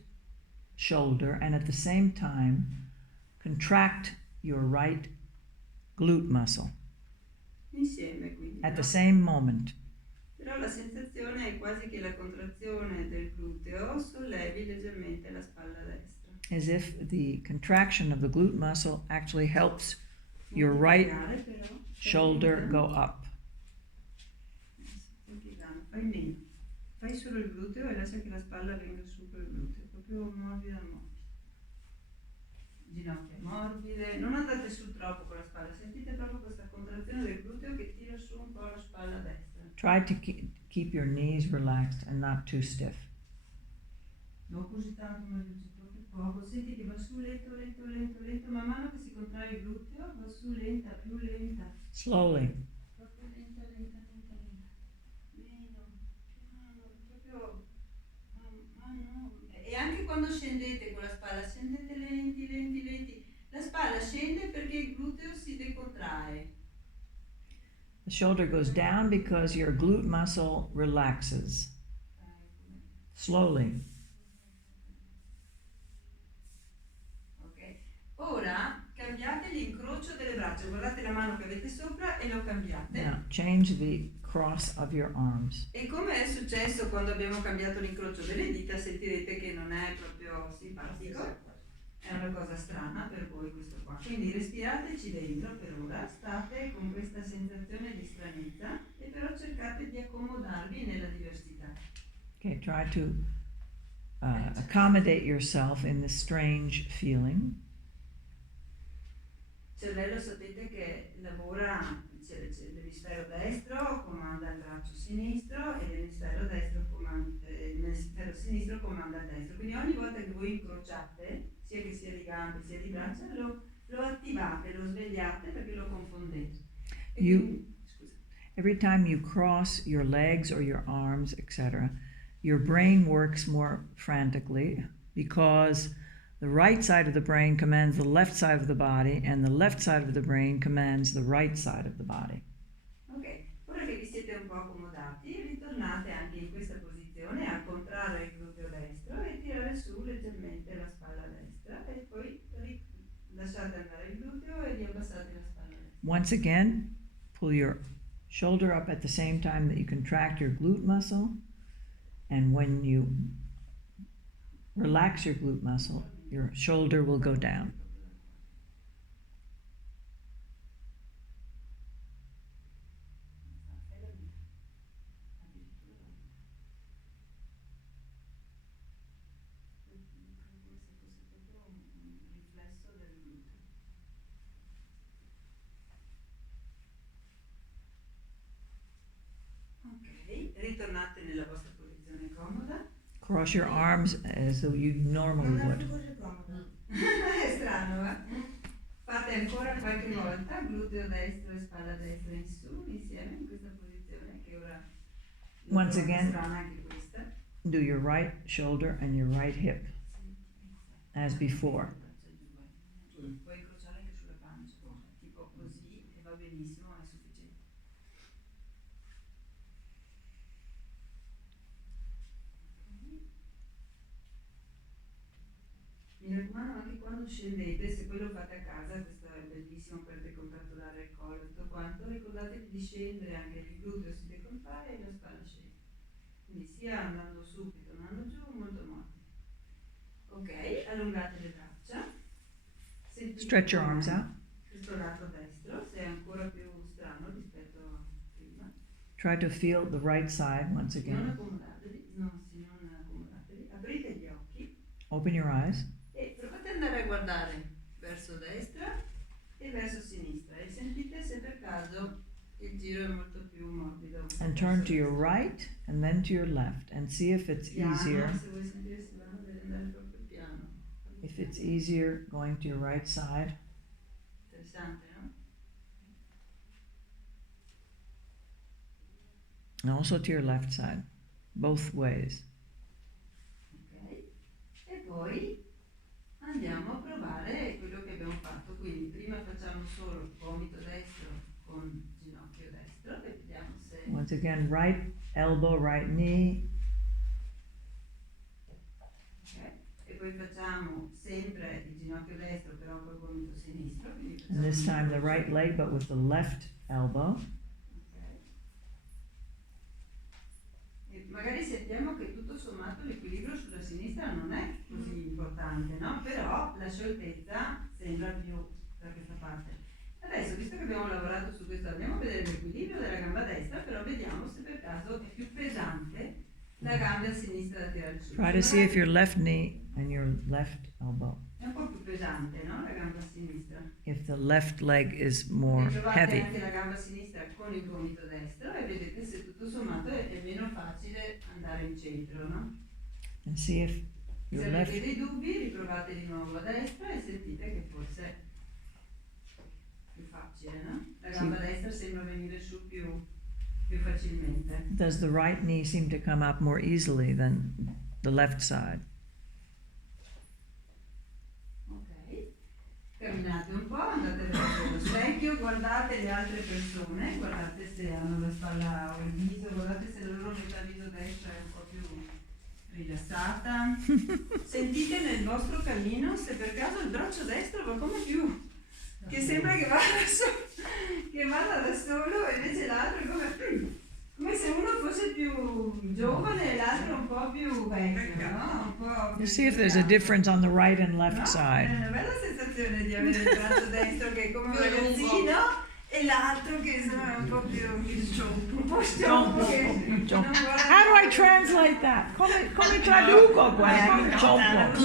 shoulder and at the same time contract your right glute muscle Insieme quindi. at no? the same moment. Però la sensazione è quasi che la contrazione del gluteo sollevi leggermente la spalla destra. As if the contraction of the glute muscle actually helps your Non right piegare, però. shoulder go up. Stai piegando, fai meno. Fai solo il gluteo e lascia che la spalla venga su col gluteo, proprio morbida morbida. Ginocchia morbide, non andate su troppo con la spalla, sentite proprio questa contrazione del gluteo che tira su un po' la spalla destra. Try to keep your knees relaxed and not too stiff. Non così tanto, ma giusto proprio poco. Senti che va su lento, lento, lento, lento, man mano che si contrae il gluteo, va su lenta, più lenta. Slowly. Proprio lenta, lenta, lenta, lenta. Meno, piano, proprio mano. E anche quando scendete con la spalla, scendete lenti, lenti, lenti. La spalla scende perché il gluteo si decontrae. The shoulder goes down because your glute muscle relaxes. Slowly. Ok. Ora cambiate l'incrocio delle braccia. Guardate la mano che avete sopra e lo cambiate. Now change the cross of your arms. E come è successo quando abbiamo cambiato l'incrocio delle dita, sentirete che non è proprio simpatico. è una cosa strana per voi questo qua. Quindi respirateci dentro per ora, state con questa sensazione di stranezza e però cercate di accomodarvi nella diversità. Okay, try to accommodate yourself in this strange feeling. Il cervello sapete che lavora, l'emisfero destro comanda il braccio sinistro e l'emisfero sinistro comanda il destro. Quindi ogni volta che voi incrociate, sia che sia di gambe sia di braccia, lo attivate, lo svegliate perché lo confondete. Every time you cross your legs or your arms, etc., your brain works more frantically because the right side of the brain commands the left side of the body, and the left side of the brain commands the right side of the body. Ok, ora che vi siete un po' accomodati, ritornate anche in questa posizione a contrarre il gluteo destro e tirare su leggermente la spalla destra e poi lasciate andare il gluteo e riabbassate la spalla destra. Once again, pull your shoulder up at the same time that you contract your glute muscle, and when you relax your glute muscle, your shoulder will go down. Ok, ritornate nella vostra posizione comoda. Cross your arms as though you normally would. È strano, eh? Fate ancora qualche volta, gluteo destro e spalla destra in su, insieme in questa posizione che ora Once è again, strana anche questa. do your right shoulder and your right hip as before. Puoi incrociare anche sulla pancia, tipo così, e va benissimo, è sufficiente. Mi raccomando, anche quando scendete, se poi lo fate a casa, questo è bellissimo per decontrattolare il collo e tutto quanto, ricordatevi di scendere anche il gluteo si decontrae e la spalla scende. Quindi sia andando su che tornando giù, molto morbido. Ok, allungate le braccia. Sentite Stretch your arms out. questo lato destro, se è ancora più strano rispetto a prima. Try to feel the right side once Non again. accomodatevi, non accomodatevi, aprite gli occhi Open your eyes. e provate ad andare a guardare verso destra e verso sinistra e sentite se per caso il giro è molto più morbido. And turn to your right and then to your left and see if it's Piano, easier. se vuoi sentire strano devi andare proprio piano. If it's easier going to your right side. Interessante, no? And also to your left side. Both ways. Ok, e poi andiamo a provare quello che abbiamo fatto. Quindi prima facciamo solo gomito destro con ginocchio destro e vediamo se... Once again, right elbow, right knee. Ok, e poi facciamo sempre il ginocchio destro però col gomito sinistro. And this time the right leg but with the left elbow. E magari sentiamo che tutto sommato l'equilibrio sulla sinistra non è così importante, no? Però la scioltezza sembra più da questa parte. Adesso, visto che abbiamo lavorato su questo, andiamo a vedere l'equilibrio della gamba destra, però vediamo se per caso è più pesante la gamba sinistra da tirare su. Try to see if your left knee and your left elbow, È un po' più pesante, no? La gamba sinistra. if the left leg is more Provate heavy. anche la gamba sinistra con il gomito destro e vedete se tutto sommato è meno facile andare in centro, no? And see if Se your avete left dei dubbi riprovate di nuovo a destra e sentite che forse è più facile, no? La gamba destra sembra venire su più facilmente. does the right knee seem to come up more easily than the left side? Ok, camminate un po', andate verso lo specchio, guardate le altre persone, guardate se hanno la spalla o il viso, guardate se la loro metà viso destra è un po' più rilassata. Sentite nel vostro cammino se per caso il braccio destro va come più, che sembra che vada da solo e invece l'altro è come se uno fosse più giovane e l'altro un po' più vecchio, no? Un po' più You see if there's a difference on the right and left No? È side. una bella sensazione di avere il braccio destro che è come un ragazzino e l'altro che insomma è un po' più un po' sciocco che non vuole How do I translate that? Come traduco questo? Ciompo.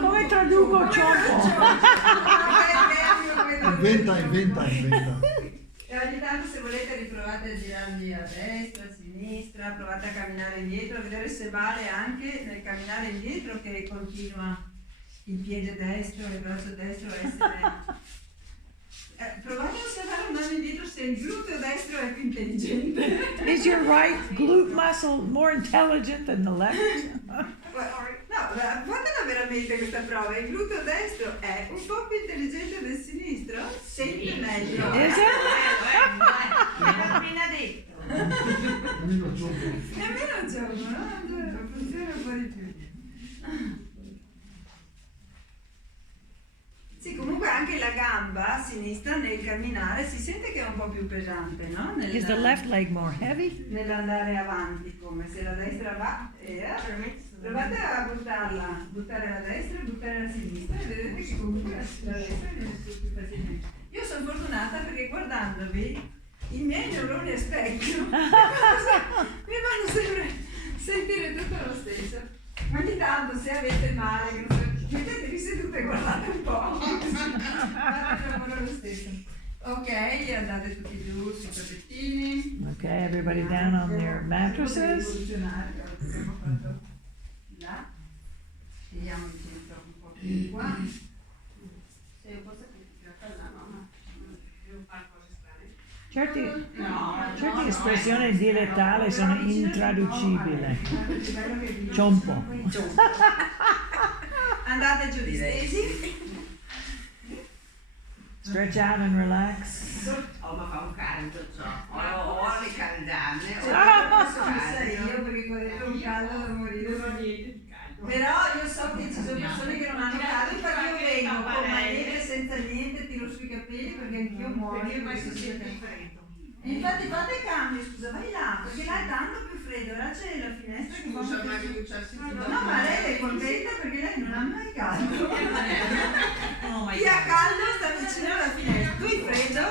Come traduco ciompo? Inventa. E ogni tanto se volete riprovate a girarvi a destra, a sinistra, provate a camminare indietro, a vedere se vale anche nel camminare indietro che continua il piede destro e il braccio destro a essere... provate a osservare andando indietro se il gluteo destro è più intelligente. Is your right glute muscle more intelligent than the left? No, fatela veramente questa prova. Il gluteo destro è un po' più intelligente del sinistro? Sente meglio. Is it? L'ho appena detto. Nemmeno gioco. Nemmeno gioco, no? Funziona un po' di più. Sì, comunque anche la gamba sinistra nel camminare si sente che è un po' più pesante, no? Is the left leg more heavy? Nell'andare avanti, come se la destra va provate a buttare la destra e buttare la sinistra e vedete che comunque la destra viene su più facilmente. Io sono fortunata perché guardandovi i miei neuroni a specchio mi fanno sempre sentire tutto lo stesso. Ogni tanto se avete male, che non so, mettetevi sedute e guardate un po', fate lo stesso. Ok, andate tutti giù sui tappetini. Okay, everybody down on their mattresses. Abbiamo fatto là. Tiriamo il centro un po' più di qua. Se un po' più là, no? Devo fare cose strane. Certe espressioni dialettali sono intraducibili. Ciompo. Andate giù distesi. Stretch out and relax. Ma fa un caldo ciò. Ho le caldane. Sei io perché qua dentro un caldo da morire. Però io so che ci sono persone che non hanno caldo, infatti io vengo con magliette senza niente, tiro sui capelli perché anch'io muoio. Infatti fate il cambio, scusa, vai là, perché là è tanto più freddo, là c'è la finestra che va No, ma lei è contenta perché lei non ha mai caldo. Chi ha caldo sta vicino alla finestra, tu hai freddo?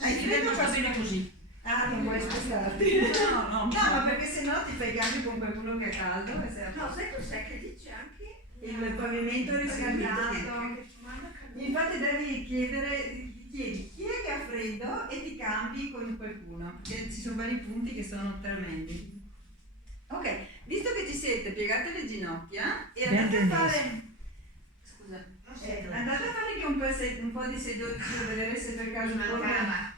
Hai freddo Va bene così. Ah, non puoi spostarti. No, ma perché sennò ti fai cambio con qualcuno che ha caldo e sei No, sai cos'è che dice anche? il pavimento riscaldato. Infatti devi chiedi chi è che ha freddo e ti cambi con qualcuno, che ci sono vari punti che sono tremendi. Ok, visto che ci siete, piegate le ginocchia e andate a fare... Scusa, andate a fare anche un po' di seduti per vedere se per caso corre...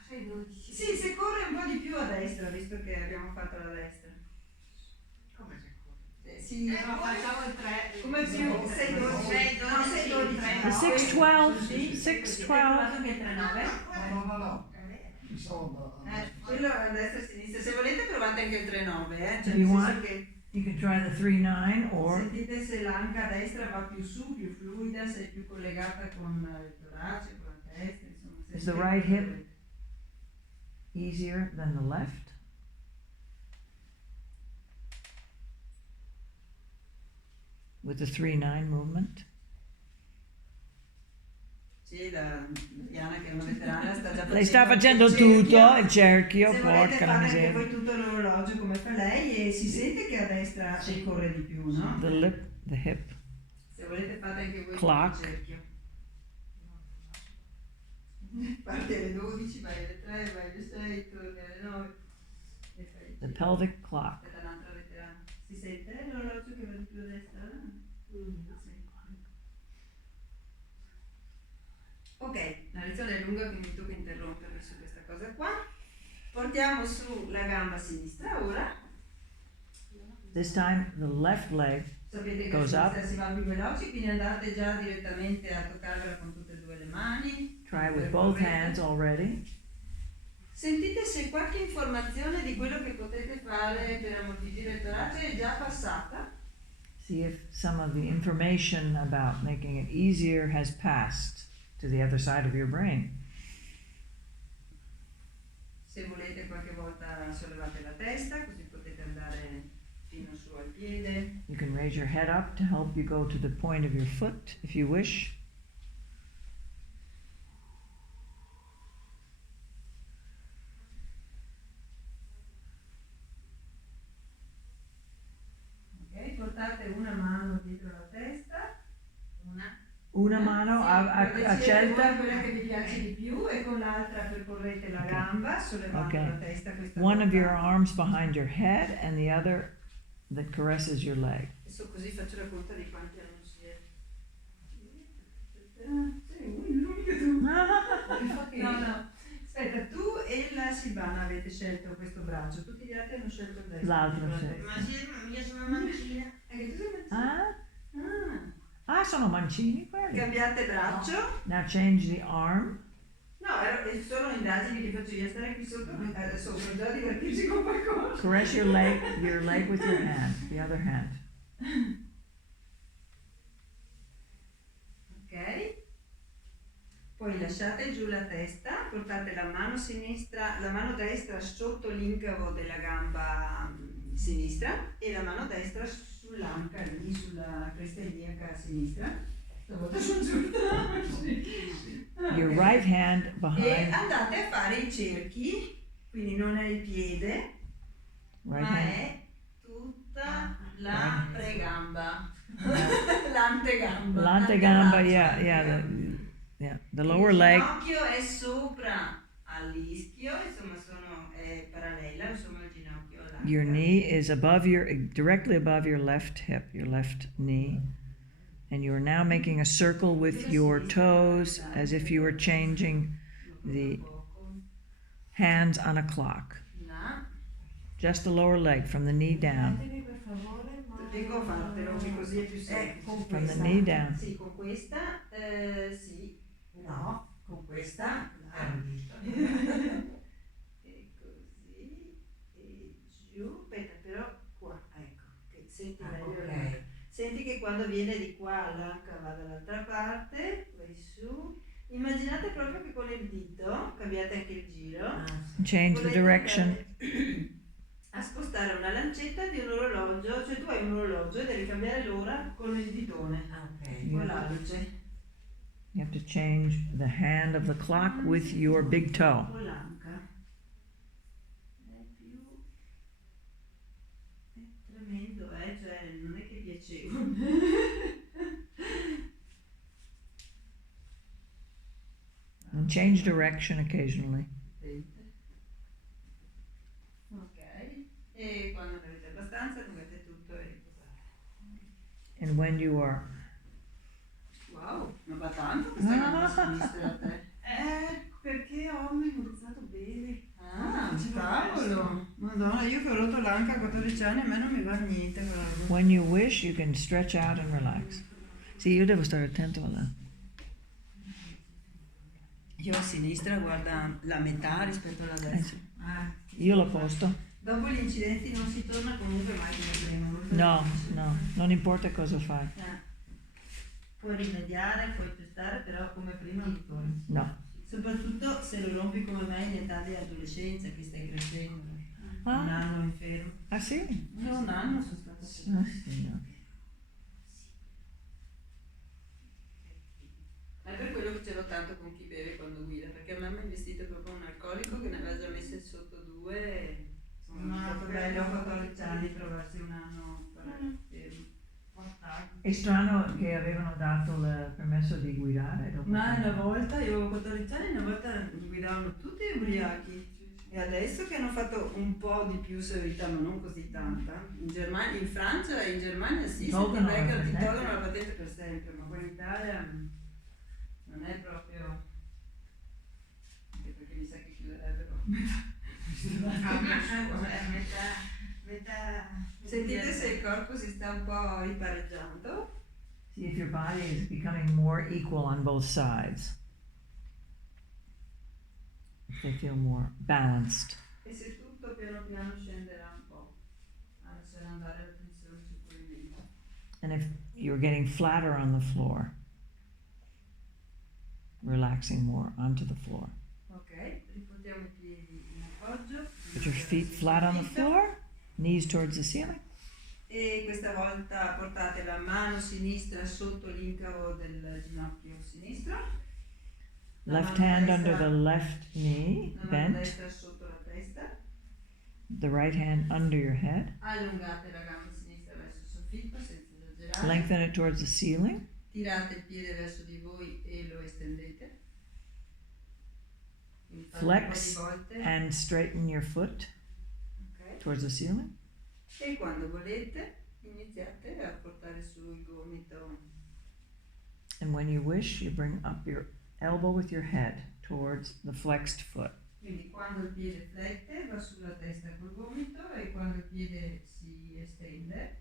Sì, se corre un po' di più a destra, visto che abbiamo fatto la destra. Come si corre? Sì, No, facciamo il 3. come più 6-12. No, 6-12. The 6-12. 6-12. Anche il 3-9. No. Insomma, Quello a destra e a sinistra. Se volete provate anche il 3-9, Cioè, You nel want? senso che You can try the 3-9 or sentite se l'anca destra va più su, più fluida, se è più collegata con il torace, con la testa, insomma. Se Is the right hip easier than the left? With the 3-9 movement? Sì, la Diana che è una veterana sta già facendo Lei sta facendo il cerchio. tutto, il cerchio, Se volete porca la fate anche miseria. voi tutto l'orologio come fa lei e si sente che a destra si corre di più, no? The lip, the hip. Se volete fate anche voi Clock. il cerchio. Parte alle 12, vai alle 3, vai alle 6, torni alle 9. E fai The pelvic clock. aspetta un'altra veterana. Si sente l'orologio che va di più a destra? Sì. Ok, la lezione è lunga quindi mi tocca interrompervi su questa cosa qua. Portiamo su la gamba sinistra ora. This time the left leg Sapete che Goes a up. sinistra si va più veloci, quindi andate già direttamente a toccarvela con tutte e due le mani. Try with both hands already. Sentite se qualche informazione di quello che potete fare per ammortizzare il torace è già passata. See if some of the information about making it easier has passed to the other side of your brain. Se volete qualche volta sollevate la testa, così potete andare fino su al piede. You can raise your head up to help you go to the point of your foot if you wish. Ok, portate una mano dietro la testa, Una mano a decidete scelta. voi quella che vi piace di più e con l'altra percorrete la gamba sollevando Ok. la testa. Questa One of volta. your arms behind your head and the other that caresses your leg. Adesso così faccio la conta di quanti anni siete. Sei l'unica tu. No, no. Aspetta, tu e la Silvana avete scelto questo braccio, tutti gli altri hanno scelto il destro. L'altro, sì. Ma sì, io sono mancina. Anche tu sei mancina. Ah, Ah. sono mancini quelli. Cambiate braccio. Now change the arm. No, sono indagini che faccio io, stare qui sopra, sopra, già divertirsi con qualcosa. Caress your leg with your hand, the other hand. Ok. Poi lasciate giù la testa, portate la mano sinistra, la mano destra sotto l'incavo della gamba sinistra e la mano destra sull'anca, lì sulla cresta iliaca sinistra. Stavolta sono giunta. Your right hand E behind. andate a fare i cerchi, quindi non è il piede, Right ma hand. è tutta la pregamba. L'antegamba. L'antegamba, l'antebraccio. yeah, the lower leg. Il ginocchio è sopra all'ischio, insomma è parallela, insomma il ginocchio all'anca. Your knee is directly above your left hip, your left knee. And you are now making a circle with your toes as if you were changing the hands on a clock. Là. Just the lower leg from the knee down. Fatemi per favore, ma... Vengo a fartelo che così è più semplice. con From the questa. knee down. Sì, con questa, sì. No, con questa. E così, e giù. Aspetta, però qua, ecco. Che senti meglio. Ok. Senti che quando viene di qua l'anca va dall'altra parte, vai su. Immaginate proprio che con il dito, cambiate anche il giro, Ah, sì. Change the volete direction. andare a spostare una lancetta di un orologio, cioè tu hai un orologio e devi cambiare l'ora con il ditone, Ah, ok. con l'alluce, You have to change the hand of the clock with your big toe. con l'anca. È più... è tremendo, cioè non è che è piacevole. And change direction occasionally. Ok, e quando ne avete abbastanza allungate tutto e riposate. And when you are Wow, ma va tanto questa gamba sinistra a te. Perché ho memorizzato bene. Ah, cavolo! Madonna, io che ho rotto l'anca a 14 anni, a me non mi va niente quella roba. when you wish, you can stretch out and relax. Sì, io devo stare attento alla. Io a sinistra guarda la metà rispetto alla destra. Sì. Io lo posto. Dopo gli incidenti non si torna comunque mai come prima. molto No, difficile. no, non importa cosa fai. Puoi rimediare, puoi testare, però come prima non torni. No. Soprattutto se lo rompi come me in età di adolescenza, che stai crescendo. Un Ah, anno in fermo. ah sì? Io un anno sono stata ferma. Ah, sì, no. Ma è per quello che ce l'ho tanto con chi beve quando guida, perché a me mi ha investito proprio un alcolico che ne aveva già messe sotto 2 e insomma è stato bello a 14 anni trovarsi un anno fermo. È strano che avevano dato il permesso di guidare dopo. Ma una volta, io avevo 14 anni, una volta guidavano tutti ubriachi. E adesso che hanno fatto un po' di più severità, ma non così tanta, in Germania, in Francia e in Germania sì, se ti Tolgono la beccano ti patente. tolgono la patente per sempre, ma qua in Italia non è proprio... anche perché mi sa che chiuderebbero metà. Sentite se il corpo si sta un po' ripareggiando. See if your body is becoming more equal on both sides. If they feel more balanced. E se tutto piano piano scenderà un po', a lasciare andare la tensione su quel dito. And if you're getting flatter on the floor, relaxing more onto the floor. Ok, riportiamo i piedi in Put your feet flat on the floor, knees towards the ceiling. E questa volta portate la mano sinistra sotto l'incavo del ginocchio sinistro, la Left mano hand destra- under the left knee, la mano bent. destra sotto la testa, The right hand under your head. allungate la gamba sinistra verso il soffitto senza esagerare, Lengthen it towards the ceiling. tirate il piede verso di voi e lo estendete. Quindi fate Flex un po' di volte. and straighten your foot Ok. towards the ceiling. E quando volete iniziate a portare su il gomito. And when you wish, you bring up your elbow with your head towards the flexed foot. Quindi quando il piede flette va sulla testa col gomito e quando il piede si estende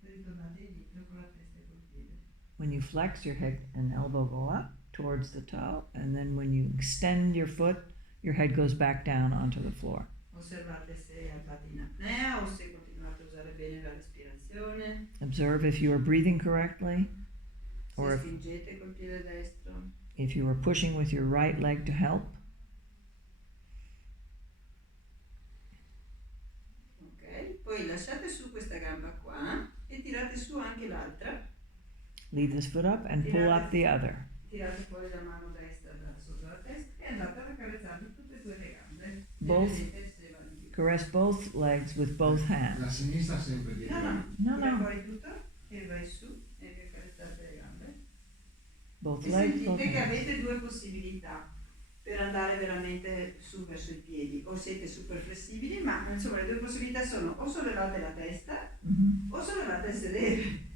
ritornate indietro con la testa e col piede. When you flex, your head and elbow go up towards the toe, and then when you extend your foot, your head goes back down onto the floor. Osservate se andate in apnea o se continuate a usare bene la respirazione, Observe if you are breathing correctly, se or if, spingete col piede destro. if you are pushing with your right leg to help. Ok, poi lasciate su questa gamba qua e tirate su anche l'altra. Leave this foot up and pull up the other. Tirate fuori la mano destra da sotto la testa e andate ad accarezzarvi tutte e due le gambe. Both. E vedete se va di più. Caress both legs with both La hands. sinistra sempre dietro. No, No, tira no. fuori tutto e vai su e vi accarezzate le gambe. Both E legs, both sentite che hands. avete due possibilità per andare veramente su verso i piedi. O siete super flessibili, ma insomma le due possibilità sono o sollevate la testa Mhm. o sollevate il sedere.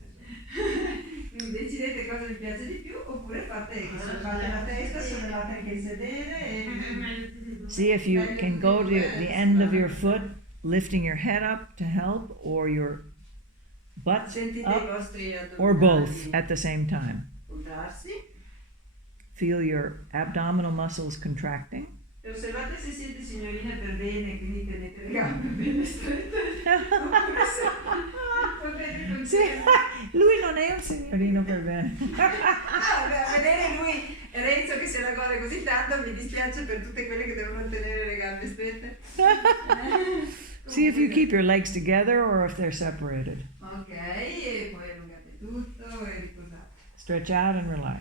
Quindi decidete cosa vi piace di più, oppure fate che sollevate la testa, sollevate anche il sedere e See if you can go to the end of your foot, lifting your head up to help, or your butt sentite i up, vostri or both addominali at the same time. puntarsi. Feel your abdominal muscles contracting. E osservate se siete signorine per bene, quindi tenete le gambe bene strette. Oppure se potete Sì, continuare. lui non è un signorino per bene. Ah, beh, a vedere lui e Renzo che se la gode così tanto, mi dispiace per tutte quelle che devono tenere le gambe strette. See if you keep your legs together or if they're separated. Ok, e poi allungate tutto e riposate. Stretch out and relax.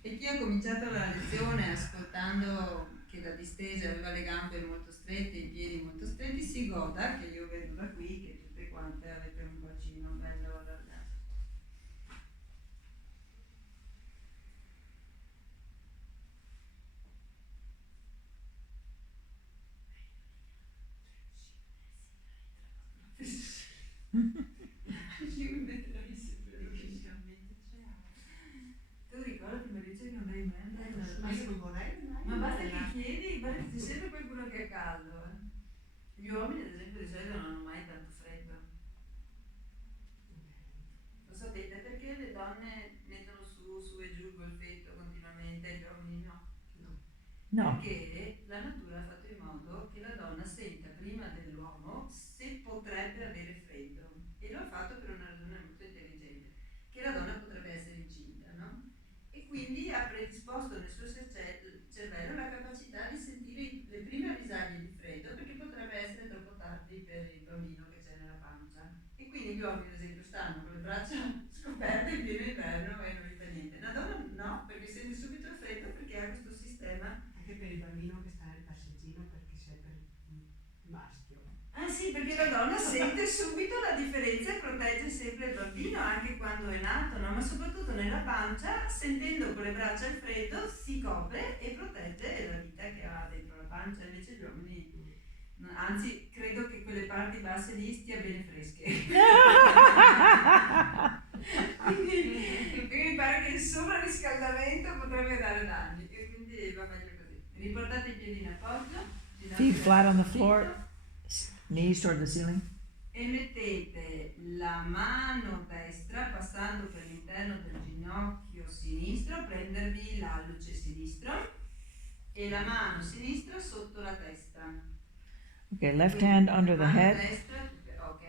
E chi ha cominciato la lezione ascoltando che la distesa aveva le gambe molto strette, i piedi molto stretti, si goda, che io vedo da qui, che tutte quante avete un bacino bello allargato. Io mi metterei sempre logicamente. Tu ricordati Maurizio che andrai in Mentre? Ma io non vorrei mai. Ma basta che chiedi, guarda che c'è sempre qualcuno che ha caldo. Gli uomini ad esempio di solito non hanno mai tanto freddo. Lo sapete perché le donne mettono su e giù il golfetto continuamente e gli uomini no? No. Perché la natura ha fatto in modo che la donna senta prima dell'uomo se potrebbe avere freddo. E lo ha fatto per una ragione molto intelligente, che la donna potrebbe essere incinta, no? E quindi ha predisposto nel suo cervello la capacità di sentire le prime avvisaglie di freddo, perché potrebbe essere troppo tardi per il bambino che c'è nella pancia. E quindi gli uomini, ad esempio, stanno con le braccia scoperte in pieno inverno e non gli fa niente. La donna no, perché sente subito il freddo, perché ha questo sistema. Anche per il bambino che sta nel passeggino perché sei per il maschio. Ah sì, perché la donna sente subito la differenza e protegge sempre il bambino anche quando è nato, no? Ma soprattutto nella pancia, sentendo con le braccia il freddo, si copre e protegge la vita che ha dentro la pancia. Invece gli uomini, anzi, credo che quelle parti basse lì stia bene fresche. quindi mi pare che il sovrariscaldamento potrebbe dare danni e quindi va meglio così. Riportate i piedi in appoggio, Feet flat on the floor, knees toward the ceiling. e mettete la mano destra passando per l'interno del ginocchio sinistro, prendervi l'alluce sinistro e la mano sinistra sotto la testa. Okay, left hand under the Mano head. destra, ok,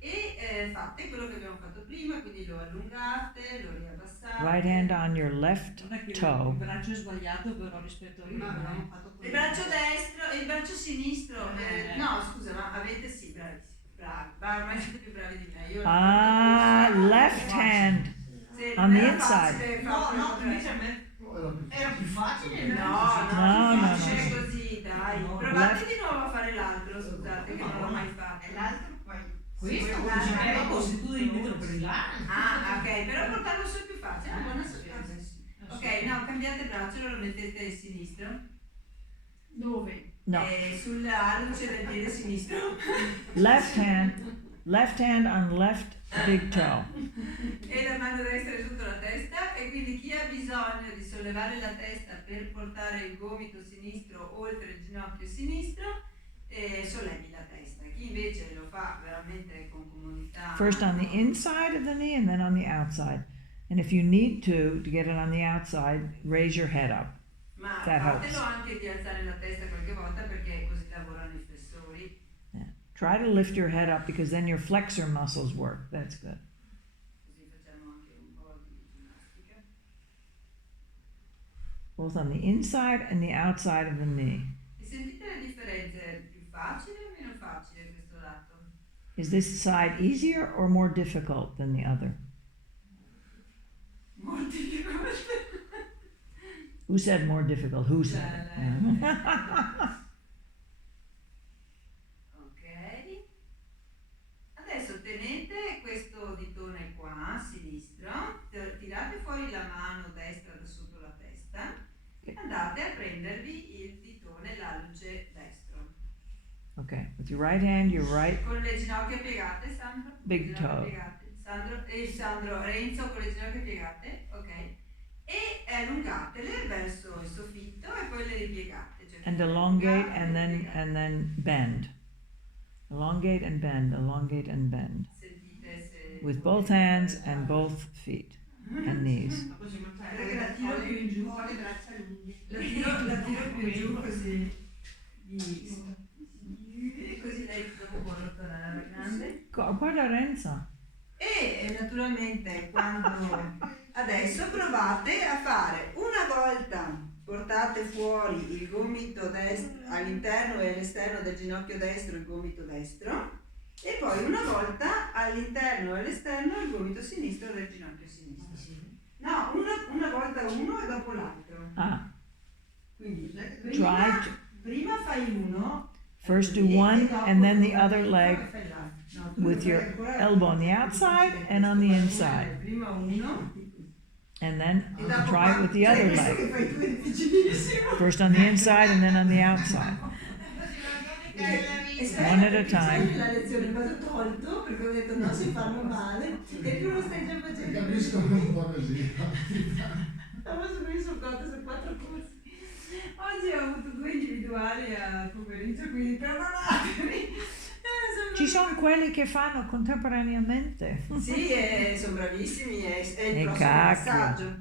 e fate quello che abbiamo fatto prima, quindi lo allungate, lo riabbassate. Right hand on your left Non è che toe. il braccio è sbagliato però rispetto a Prima avevamo fatto con Il braccio destro e il braccio sinistro, no scusa, ma avete sì, bravissimi, bravi, ormai siete più bravi di me. Io Left hand sì, on non the era inside. facile No, farlo no, così. invece a me era più facile. No, facile no. così, dai. No. Provate di nuovo a fare l'altro, scusate, che non l'ho mai fatto. E l'altro poi. Questo dopo se tu devi mettere per il là. Ah, ok, però portarlo su è più facile, è una buona suggerenza. Ok, no, cambiate braccio, lo mettete il sinistro. Dove? No. Sull'alluce del piede sinistro. Left hand on left big toe. E la mano destra è sotto la testa e quindi chi ha bisogno di sollevare la testa per portare il gomito sinistro oltre il ginocchio sinistro, sollevi la testa. Chi invece lo fa veramente con comodità. First on the inside of the knee and then on the outside. And if you need to get it on the outside, raise your head up. Ma That helps. fatelo anche di alzare la testa qualche volta perché così lavorano i flessori. Yeah. Try to lift your head up because then your flexor muscles work. That's good. Così facciamo anche un po' di ginnastica. Both on the inside and the outside of the knee. E sentite le differenze? È più facile o meno facile questo lato? Is this side easier or more difficult than the other? Molto difficile. Who said more difficult? Who said it? Ok. Adesso tenete questo ditone qua, a sinistra, tirate fuori la mano destra da sotto la testa e andate a prendervi il ditone, l'alluce destro. Okay, with your right hand, your right Con le ginocchia piegate, Sandro. Big Ginocchia toe. piegate. Sandro, Renzo con le ginocchia piegate, ok? E allungatele verso il soffitto e poi le ripiegate. Cioè and elongate and then bend. Elongate and bend, elongate and bend. Sentite se... With both hands and both feet and knees. Ma così non fai Perché la tiro più in giù. ho le braccia lunghe. La tiro più in giù così. Così lei dopo può rotolare alla grande. Guarda Renzo. E naturalmente quando adesso provate a fare una volta, portate fuori il gomito destro all'interno e all'esterno del ginocchio destro, il gomito destro, e poi una volta all'interno e all'esterno il gomito sinistro del ginocchio sinistro. No, una volta uno e dopo l'altro. Ah, Quindi try to prima fai uno. first do one and then the other leg with your elbow on the outside and on the inside. Prima uno. And then try it with the other leg. First on the inside and then on the outside. One at a time. La lezione mi ha tolto perché ho detto no, si fanno male e tu lo stai già facendo. Capisco un po' così. Stavo sul conto, su 4 corsi. Oggi ho avuto 2 individuali a pomeriggio, quindi perdonatemi. Ci sono quelli che fanno contemporaneamente. Sì, sono bravissimi, è il E prossimo cacchio. passaggio.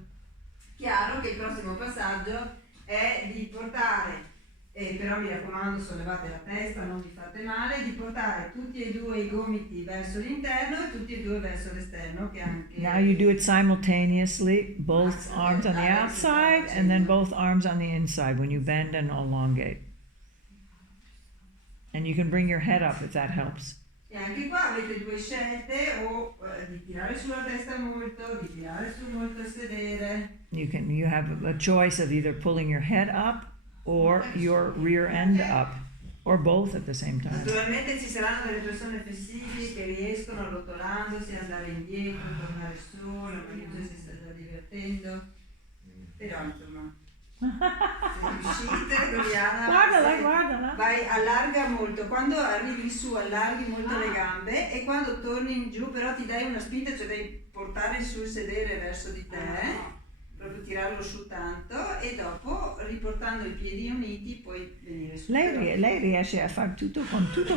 Chiaro che il prossimo passaggio è di portare, però mi raccomando sollevate la testa, non vi fate male, di portare tutti e due i gomiti verso l'interno e tutti e due verso l'esterno, che anche... Now you do it simultaneously, both arms on the outside and then both arms on the inside when you bend and elongate. And you can bring your head up if that helps. E anche qua avete due scelte, o di tirare sulla testa molto, di tirare su molto il sedere. You have a choice of either pulling your head up or your rear end up, or both at the same time. Naturalmente ci saranno delle persone flessibili che riescono rotolandosi ad andare indietro, tornare su, la Maria si sta già divertendo, però insomma, se riuscite, Doriana, Guardala. vai, allarga molto, quando arrivi su allarghi molto le gambe e quando torni in giù però ti dai una spinta, cioè devi portare sul sedere verso di te, proprio tirarlo su tanto e dopo riportando i piedi uniti puoi venire su. Lei riesce a fare tutto con tutto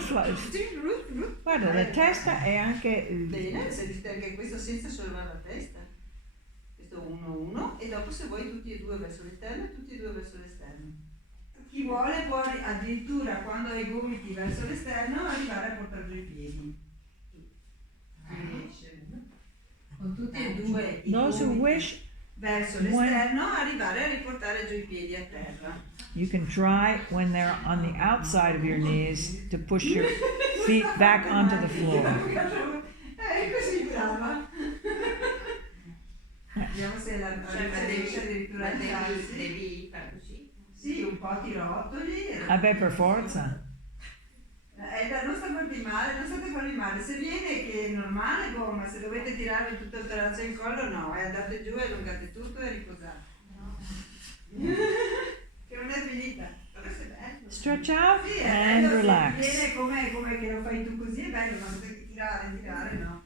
Guarda, la testa è anche... Bene, se riuscite anche questo senza sollevare la testa. Questo 1-1 e dopo se vuoi tutti e due verso l'interno e tutti e due verso l'esterno. Chi vuole può addirittura quando hai i gomiti verso l'esterno arrivare a portare giù i piedi. con tutti e due i Those who gomiti wish, verso l'esterno, arrivare a riportare giù i piedi a terra. you can try when they're on the outside of your knees to push your feet back onto the floor. Così brava. Vediamo se la riesce addirittura a alzarsi. Devi fare così. Sì, un po' ti rotoli. Vabbè, per forza. Non sta per di male, non state per di male. Se viene che è normale, boh, ma se dovete tirare tutto il torace e il collo, no. E andate giù e allungate tutto e riposate. No. Che non è finita. Questo è bello. Stretch out Sì, è and bello, relax. se viene come che lo fai tu così, è bello, ma se devi tirare, no.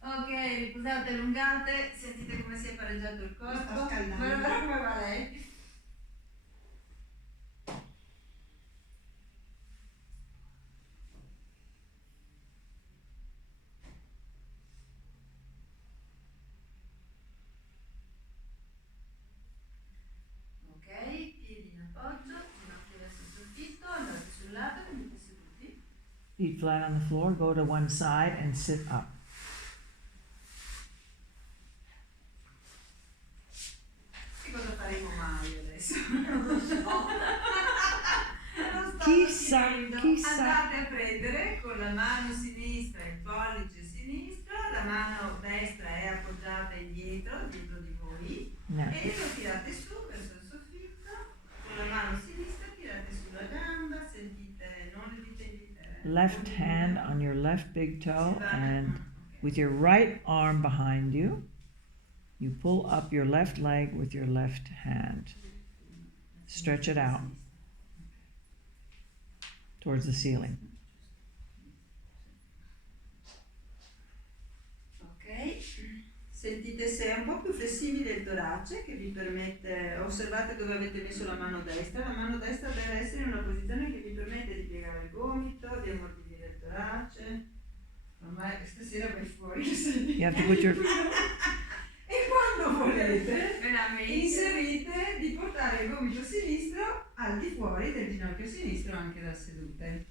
Ok, riposate, allungate, sentite come si è pareggiato il corpo. Sto scaldando. Guardate come va lei. Ok, piedi in appoggio, ginocchia verso il soffitto, andate sul lato, venite seduti. Feet flat on the floor, go to one side and sit up. Che cosa faremo mai adesso? Non lo so. Non sto Chissà, decidendo. chissà. Andate a prendere con la mano sinistra il pollice sinistro, la mano destra è appoggiata indietro, dietro di voi, No. e lo tirate su verso il soffitto, con la mano sinistra tirate sulla gamba, sentite, non le dite Left hand on your left big toe, and with your right arm behind you, you pull up your left leg with your left hand. Stretch it out towards the ceiling. Ok, sentite se è un po' più flessibile il torace che vi permette, osservate dove avete messo la mano destra deve essere in una posizione che vi permette di piegare il gomito, di ammorbidire il torace. Ormai stasera vai fuori. You have to put your E quando volete Veramente. inserite di portare il gomito sinistro al di fuori del ginocchio sinistro anche da sedute.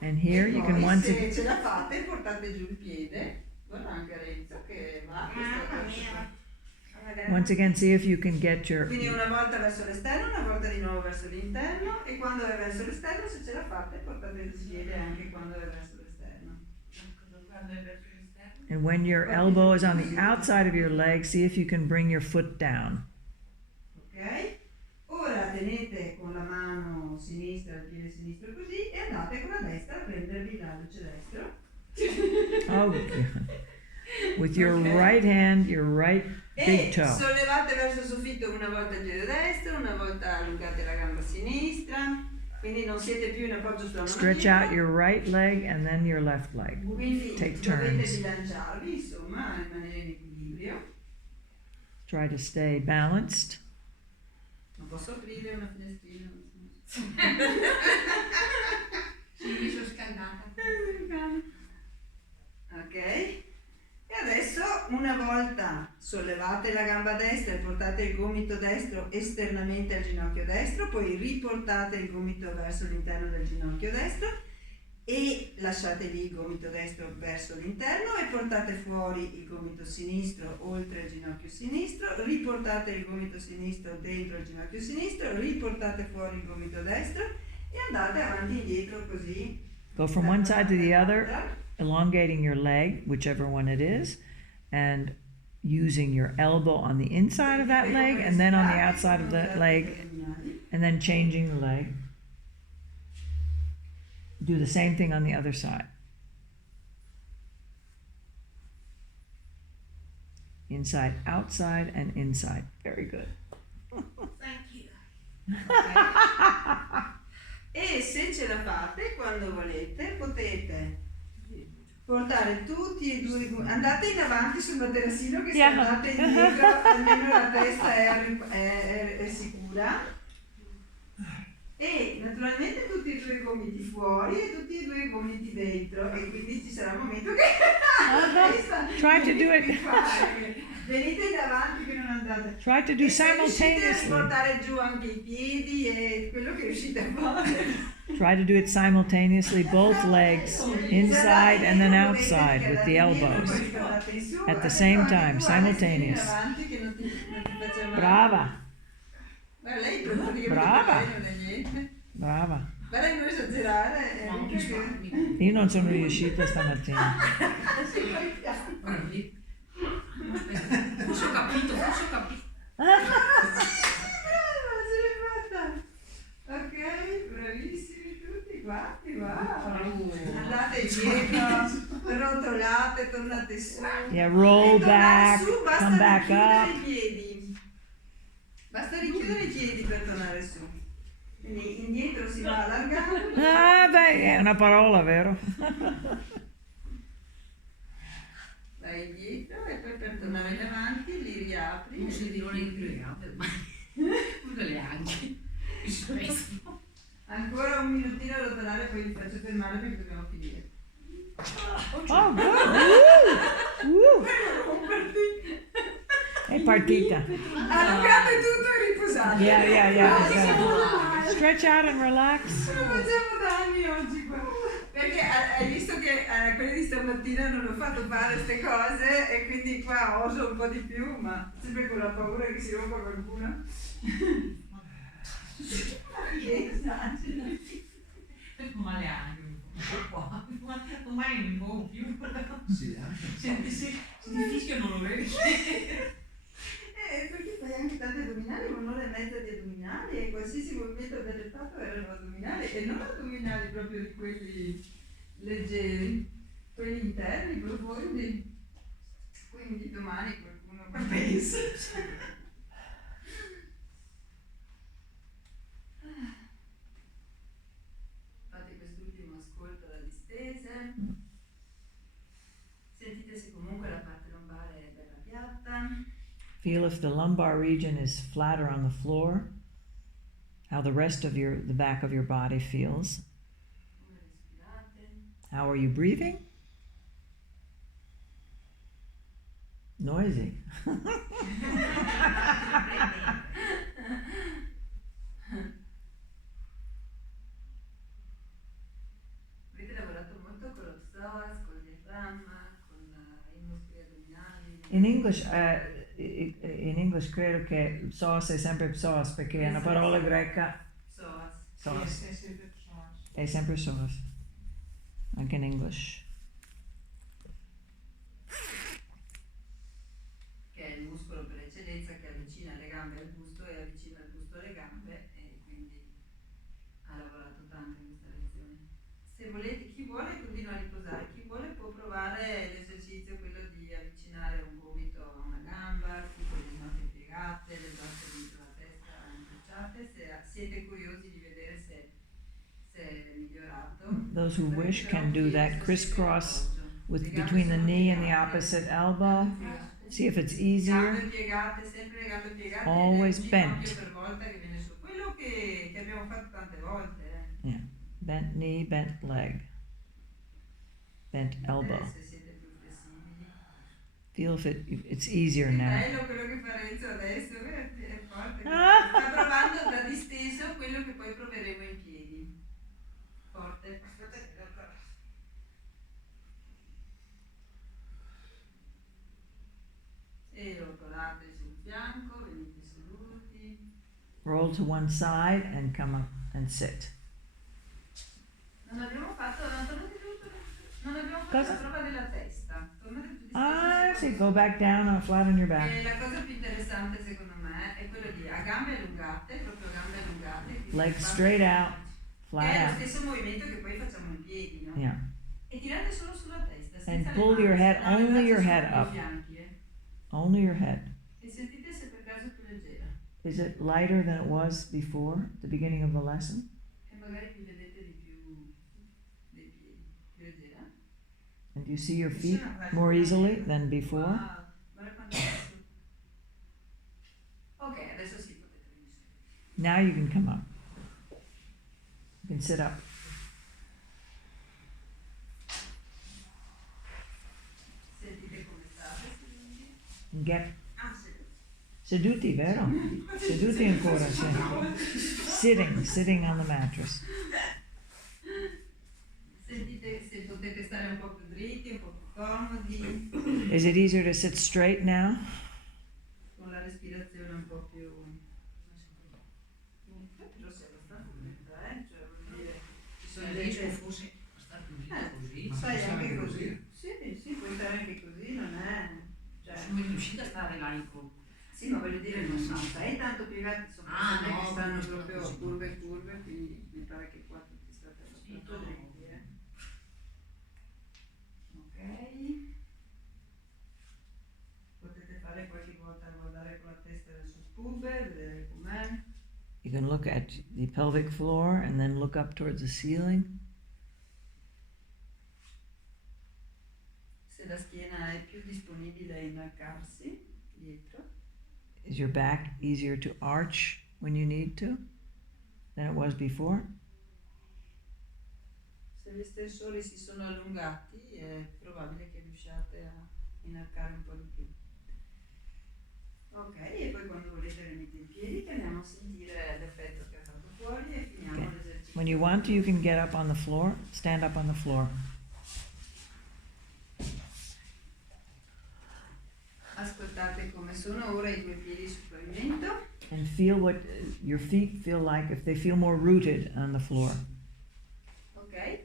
and here E you poi, can once se again. ce la fate portate giù il piede. Guarda anche Renzo che va. Mamma mia. Once again, see if you can get your Quindi una volta verso l'esterno, una volta di nuovo verso l'interno, e quando è verso l'esterno, se ce la fate, portate il piede anche quando è verso l'esterno. Quando è verso l'esterno. and when your elbow is on the outside of your leg, see if you can bring your foot down. Ok? Ora tenete con la mano sinistra il piede sinistro così e andate con la destra a prendervi l'alluce destro. Oh, God. With your Okay. right hand, your right big E toe. sollevate verso il soffitto una volta il piede destro, una volta allungate la gamba sinistra, quindi non siete più in appoggio sulla mano Stretch dietro. out your right leg and then your left leg. Quindi Take dovete turns. bilanciarvi, insomma, rimanere in equilibrio. Try to stay balanced. Non posso aprire una finestrina. Sì, mi sono scaldata. Ok? E adesso una volta sollevate la gamba destra e portate il gomito destro esternamente al ginocchio destro, poi riportate il gomito verso l'interno del ginocchio destro e lasciate lì il gomito destro verso l'interno e portate fuori il gomito sinistro oltre il ginocchio sinistro, riportate il gomito sinistro dentro il ginocchio sinistro, riportate fuori il gomito destro e andate avanti e indietro così. Go from one side to the other, elongating your leg, whichever one it is, and using your elbow on the inside of that leg and then on the outside of that leg, and then changing the leg. Do the same thing on the other side. Inside, outside, and inside. Very good. Thank you. E se ce la fate, quando volete, potete portare tutti e due i gomiti. Andate in avanti sul materassino che se Yeah. andate indietro almeno la testa è sicura. E naturalmente tutti e due i gomiti fuori e tutti e due i gomiti dentro, e quindi ci sarà un momento che Try to do it. venite in avanti che non andate. Try to do E se riuscite a simultaneously. portare giù anche i piedi e quello che riuscite a fare. Try to do it simultaneously, both legs, inside and then outside with the elbows. At the same time, simultaneous. Brava, Guarda, lei praticamente Brava. non è niente. brava. Guarda che non esagerare, è Ma non mica ti che... spaventi. Io non sono riuscita stamattina. Guarda lì. Aspetta, forse ho capito. Brava, ce l'hai fatta! Ok, bravissimi tutti quanti, wow! Andate indietro, rotolate, tornate su. Yeah, roll E tornare back, su, basta come back richiudere up. i piedi. Basta richiudere i piedi per tornare su. Quindi indietro si va allargando. Ah, beh, è una parola, vero? Vai indietro e poi per tornare in avanti li riapri. Non si devono neanche più le gambe, ma usa le anche. Mi stressano. Ancora un minutino a rotolare, poi vi faccio fermare perché dobbiamo finire. Oh, good. Woo. È partita. Allungate tutto e riposate. Yeah. Stretch out and relax. Non facciamo danni oggi qua. Perché hai visto che a quelli di stamattina non ho fatto fare queste cose e quindi qua oso un po' di più, ma sempre con la paura che si rompa qualcuno. Che esageri. Male anche un po'. Ormai non mi muovo più. Sì, anche. Se ti fischio non lo vedi. Perché fai anche tanti addominali, ma un'ora e mezza di addominali e qualsiasi movimento che avete fatto erano addominali e non addominali proprio di quelli leggeri, quelli interni, profondi. Quindi domani qualcuno pensa. Fate quest'ultimo ascolto alla distese. Sentite se comunque la parte lombare è bella piatta. Feel if the lumbar region is flatter on the floor, how the rest of the back of your body feels. Come respirate. How are you breathing? Noisy. Avete lavorato molto con lo psoas, con il diaframma, con i muscoli addominali. In English credo che psoas è sempre psoas perché è una parola greca. Psoas. Psoas. È sempre psoas. Anche in English. Che è il muscolo per eccellenza che avvicina le gambe al busto e avvicina il busto alle gambe e quindi ha lavorato tanto in questa lezione. Se volete, chi vuole continua a riposare, chi vuole può provare l'esercizio, quello di avvicinare un gomito a una gamba, chi con le ginocchia piegate, le braccia dietro la testa incrociate, se siete curiosi di vedere se è migliorato. Those who wish can do that crisscross with between the knee and the opposite elbow. See if it's easier. Gambe piegate, sempre le gambe piegate. Always un bent. ginocchio per volta che viene su. Quello che abbiamo fatto tante volte. Yeah. Bent knee, bent leg, bent elbow. Se siete più flessibili. Feel if it's easier È now. bello quello che fa Renzo adesso, è forte. Sta provando da disteso quello che poi proveremo in piedi. Forte. E rotolate sul fianco, venite seduti. Roll to one side and come up and sit. Non abbiamo fatto, non abbiamo fatto Cosa? la prova della testa. Tornate tutti Ah, stessi. see, go back down on flat on your back. E la cosa più interessante secondo me è quello di a gambe allungate, proprio gambe allungate. quindi Legs basta- straight out, È flat lo out. stesso movimento che poi facciamo in piedi, no? Yeah. E tirate solo sulla testa, senza And le pull mani, your head, no, le only braccia your sono head sui up. fianchi, Only your head. E sentite se per caso è più leggera. Is it lighter than it was before, at the beginning of the lesson? E magari vi vedete di più dei piedi. Più leggera? And do you see your feet more easily than before? Wow, guarda quanto è su. Ok, adesso sì, potete venire su. Now you can come up. You can sit up. Sentite come state seduti? Get Ah, seduti. seduti, vero? Seduti ancora, sì. Sitting on the mattress. comodi, Is it easier to sit straight now? con la respirazione un po' più... Però sei abbastanza lenta, cioè vuol dire, ci sono Riesco delle... forse a stare più lì così. Ma Stai si sta anche anche così. Sì, puoi stare anche così, non è... Cioè, Sono riuscita a stare là in fondo. sì, ma voglio dire, non stai tanto piegati, insomma, Ah, no, no, che stanno come sta proprio così. curve, quindi mi pare che qua tutti state abbastanza no. dritti, Ok. Potete fare qualche volta guardare con la testa verso spube, vedere com'è. You can look at the pelvic floor and then look up towards the ceiling. Se la schiena è più disponibile a innalcarsi dietro. Is your back easier to arch when you need to than it was before? Se gli estensori si sono allungati è probabile che riusciate a innalcare un po' di più. Ok, e poi quando volete venite in piedi che andiamo a sentire l'effetto che ha fatto fuori e finiamo Okay. l'esercizio. When you want to, you can get up on the floor, stand up on the floor. Ascoltate come sono ora i due piedi sul pavimento. And feel what your feet feel like, if they feel more rooted on the floor. Ok?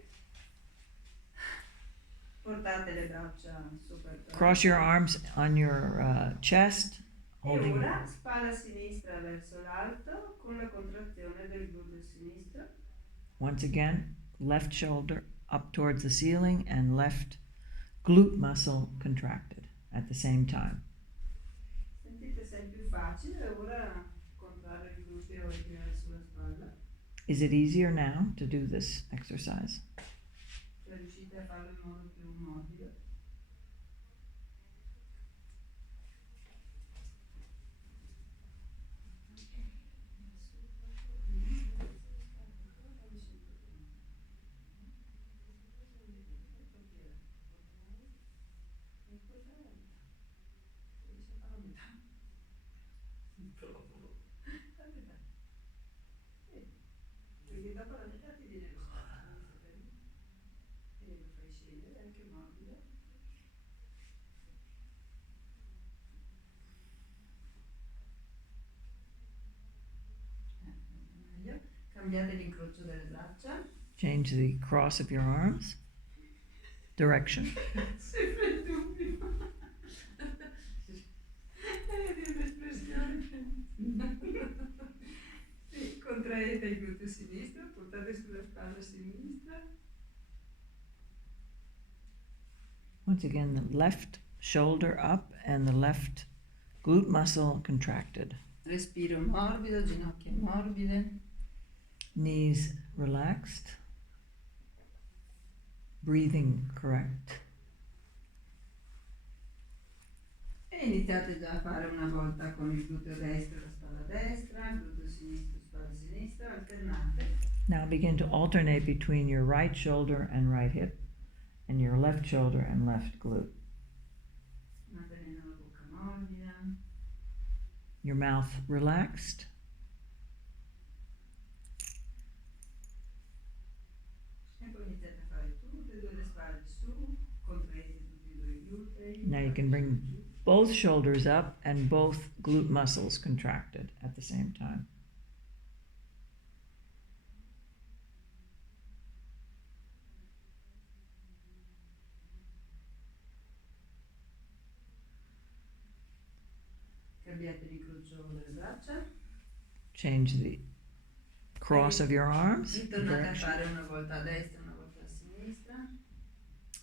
Portate le braccia sopra il petto. Cross your arms on your chest, E holding. ora spalla sinistra verso l'alto con la contrazione del gluteo sinistro. Once again, left shoulder up towards the ceiling and left glute muscle contracted at the same time. Sentite se è più facile ora contrarre il gluteo e tirare sulla spalla. Is it easier now to do this exercise? Se riuscite a farlo in modo più morbido. Perché dopo la metà ti viene lo spazio, e lo fai scendere anche morbido. Meglio. Cambiate l'incrocio delle braccia. Change the cross of your arms, direction. Sempre il dubbio. Vedi un'espressione. Sì, contraete il gluteo sinistro, portate sulla spalla sinistra. Once again, the left shoulder up and the left glute muscle contracted. Respiro morbido, ginocchia morbide. Knees relaxed. Breathing correct. E iniziate già a fare una volta con il gluteo destro e la spalla destra, gluteo sinistro e spalla sinistra, alternate. Now begin to alternate between your right shoulder and right hip and your left shoulder and left glute. Mantenendo la bocca morbida. Your mouth relaxed. E poi iniziate a fare tutte e due le spalle su, contraete tutti e due i glutei. Now you can bring both shoulders up and both glute muscles contracted at the same time. Cambiate l'incrocio delle braccia. Change the cross of your arms, Ritornate a direction, fare una volta a destra e una volta a sinistra.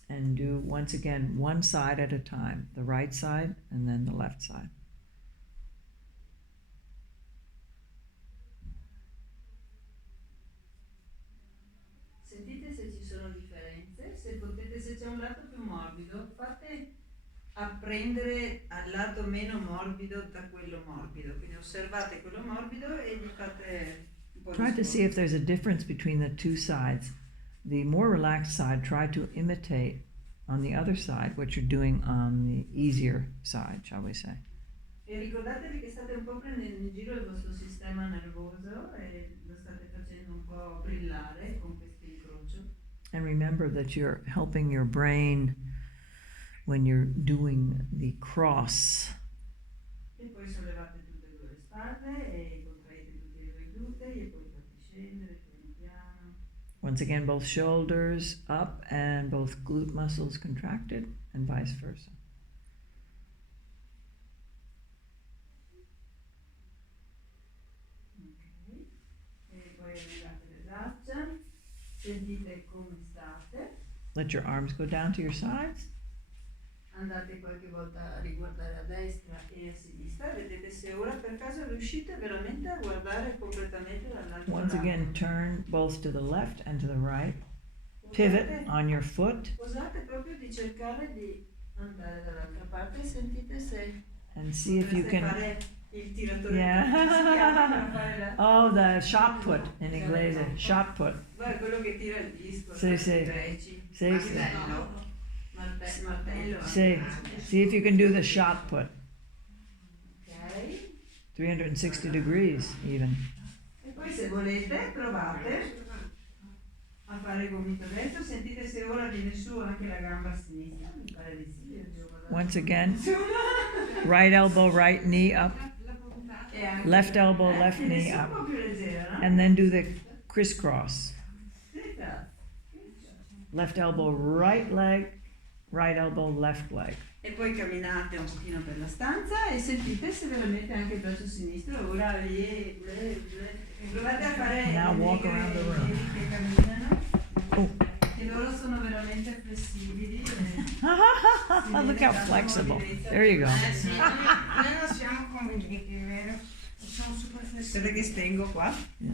and do once again one side at a time, the right side and then the left side. Sentite se ci sono differenze, se potete, se c'è un lato più morbido, fate apprendere al lato meno morbido da quello morbido, quindi osservate quello morbido e gli fate un po' Try di to see if there's a difference between the two sides. The more relaxed side, try to imitate on the other side what you're doing on the easier side, shall we say. E ricordatevi che state un po' prendendo in giro il vostro sistema nervoso e lo state facendo un po' brillare con questo incrocio. And remember that you're helping your brain when you're doing the cross. E poi sollevate tutte e due le spalle e contraete tutti e due i glutei e poi fate scendere piano piano. Once again, both shoulders up and both glute muscles contracted, and vice versa. Ok. E poi allungate le braccia, sentite come state, Let your arms go down to your sides. andate qualche volta a riguardare a destra e a sinistra, vedete se ora per caso riuscite veramente a guardare completamente dall'altro Once lato. again, turn both to the left and to the right. Pivot Osate- on your foot Osate proprio di cercare di andare dall'altra parte e sentite se and see if you potreste can. fare il tiratore Yeah. come si chiama per fare la... Oh, the shot put in inglese. Shot put. Beh, quello che tira il disco, Sì, sì. i greci. Sì, sì. Martello. See if you can do the shot put. Ok. 360 degrees even. E poi se volete provate a fare gomito destro, sentite se ora viene su anche la gamba sinistra, mi pare di sì. devo guardare. Once again, right elbow, right knee up. E anche- Left elbow, left viene knee su un up. po' più leggera, no? And then do the crisscross. Sì, grazie. Left elbow, right leg, right elbow, left leg. E poi camminate un pochino per la stanza e sentite se veramente anche il braccio sinistro ora e provate a fare Now le walk leghe around the room. che camminano, Oh, che loro sono veramente flessibili. look how flexible. There you go. Sì, noi non siamo convinti, vero? Siamo super flessibili. Perché stengo qua? Yeah.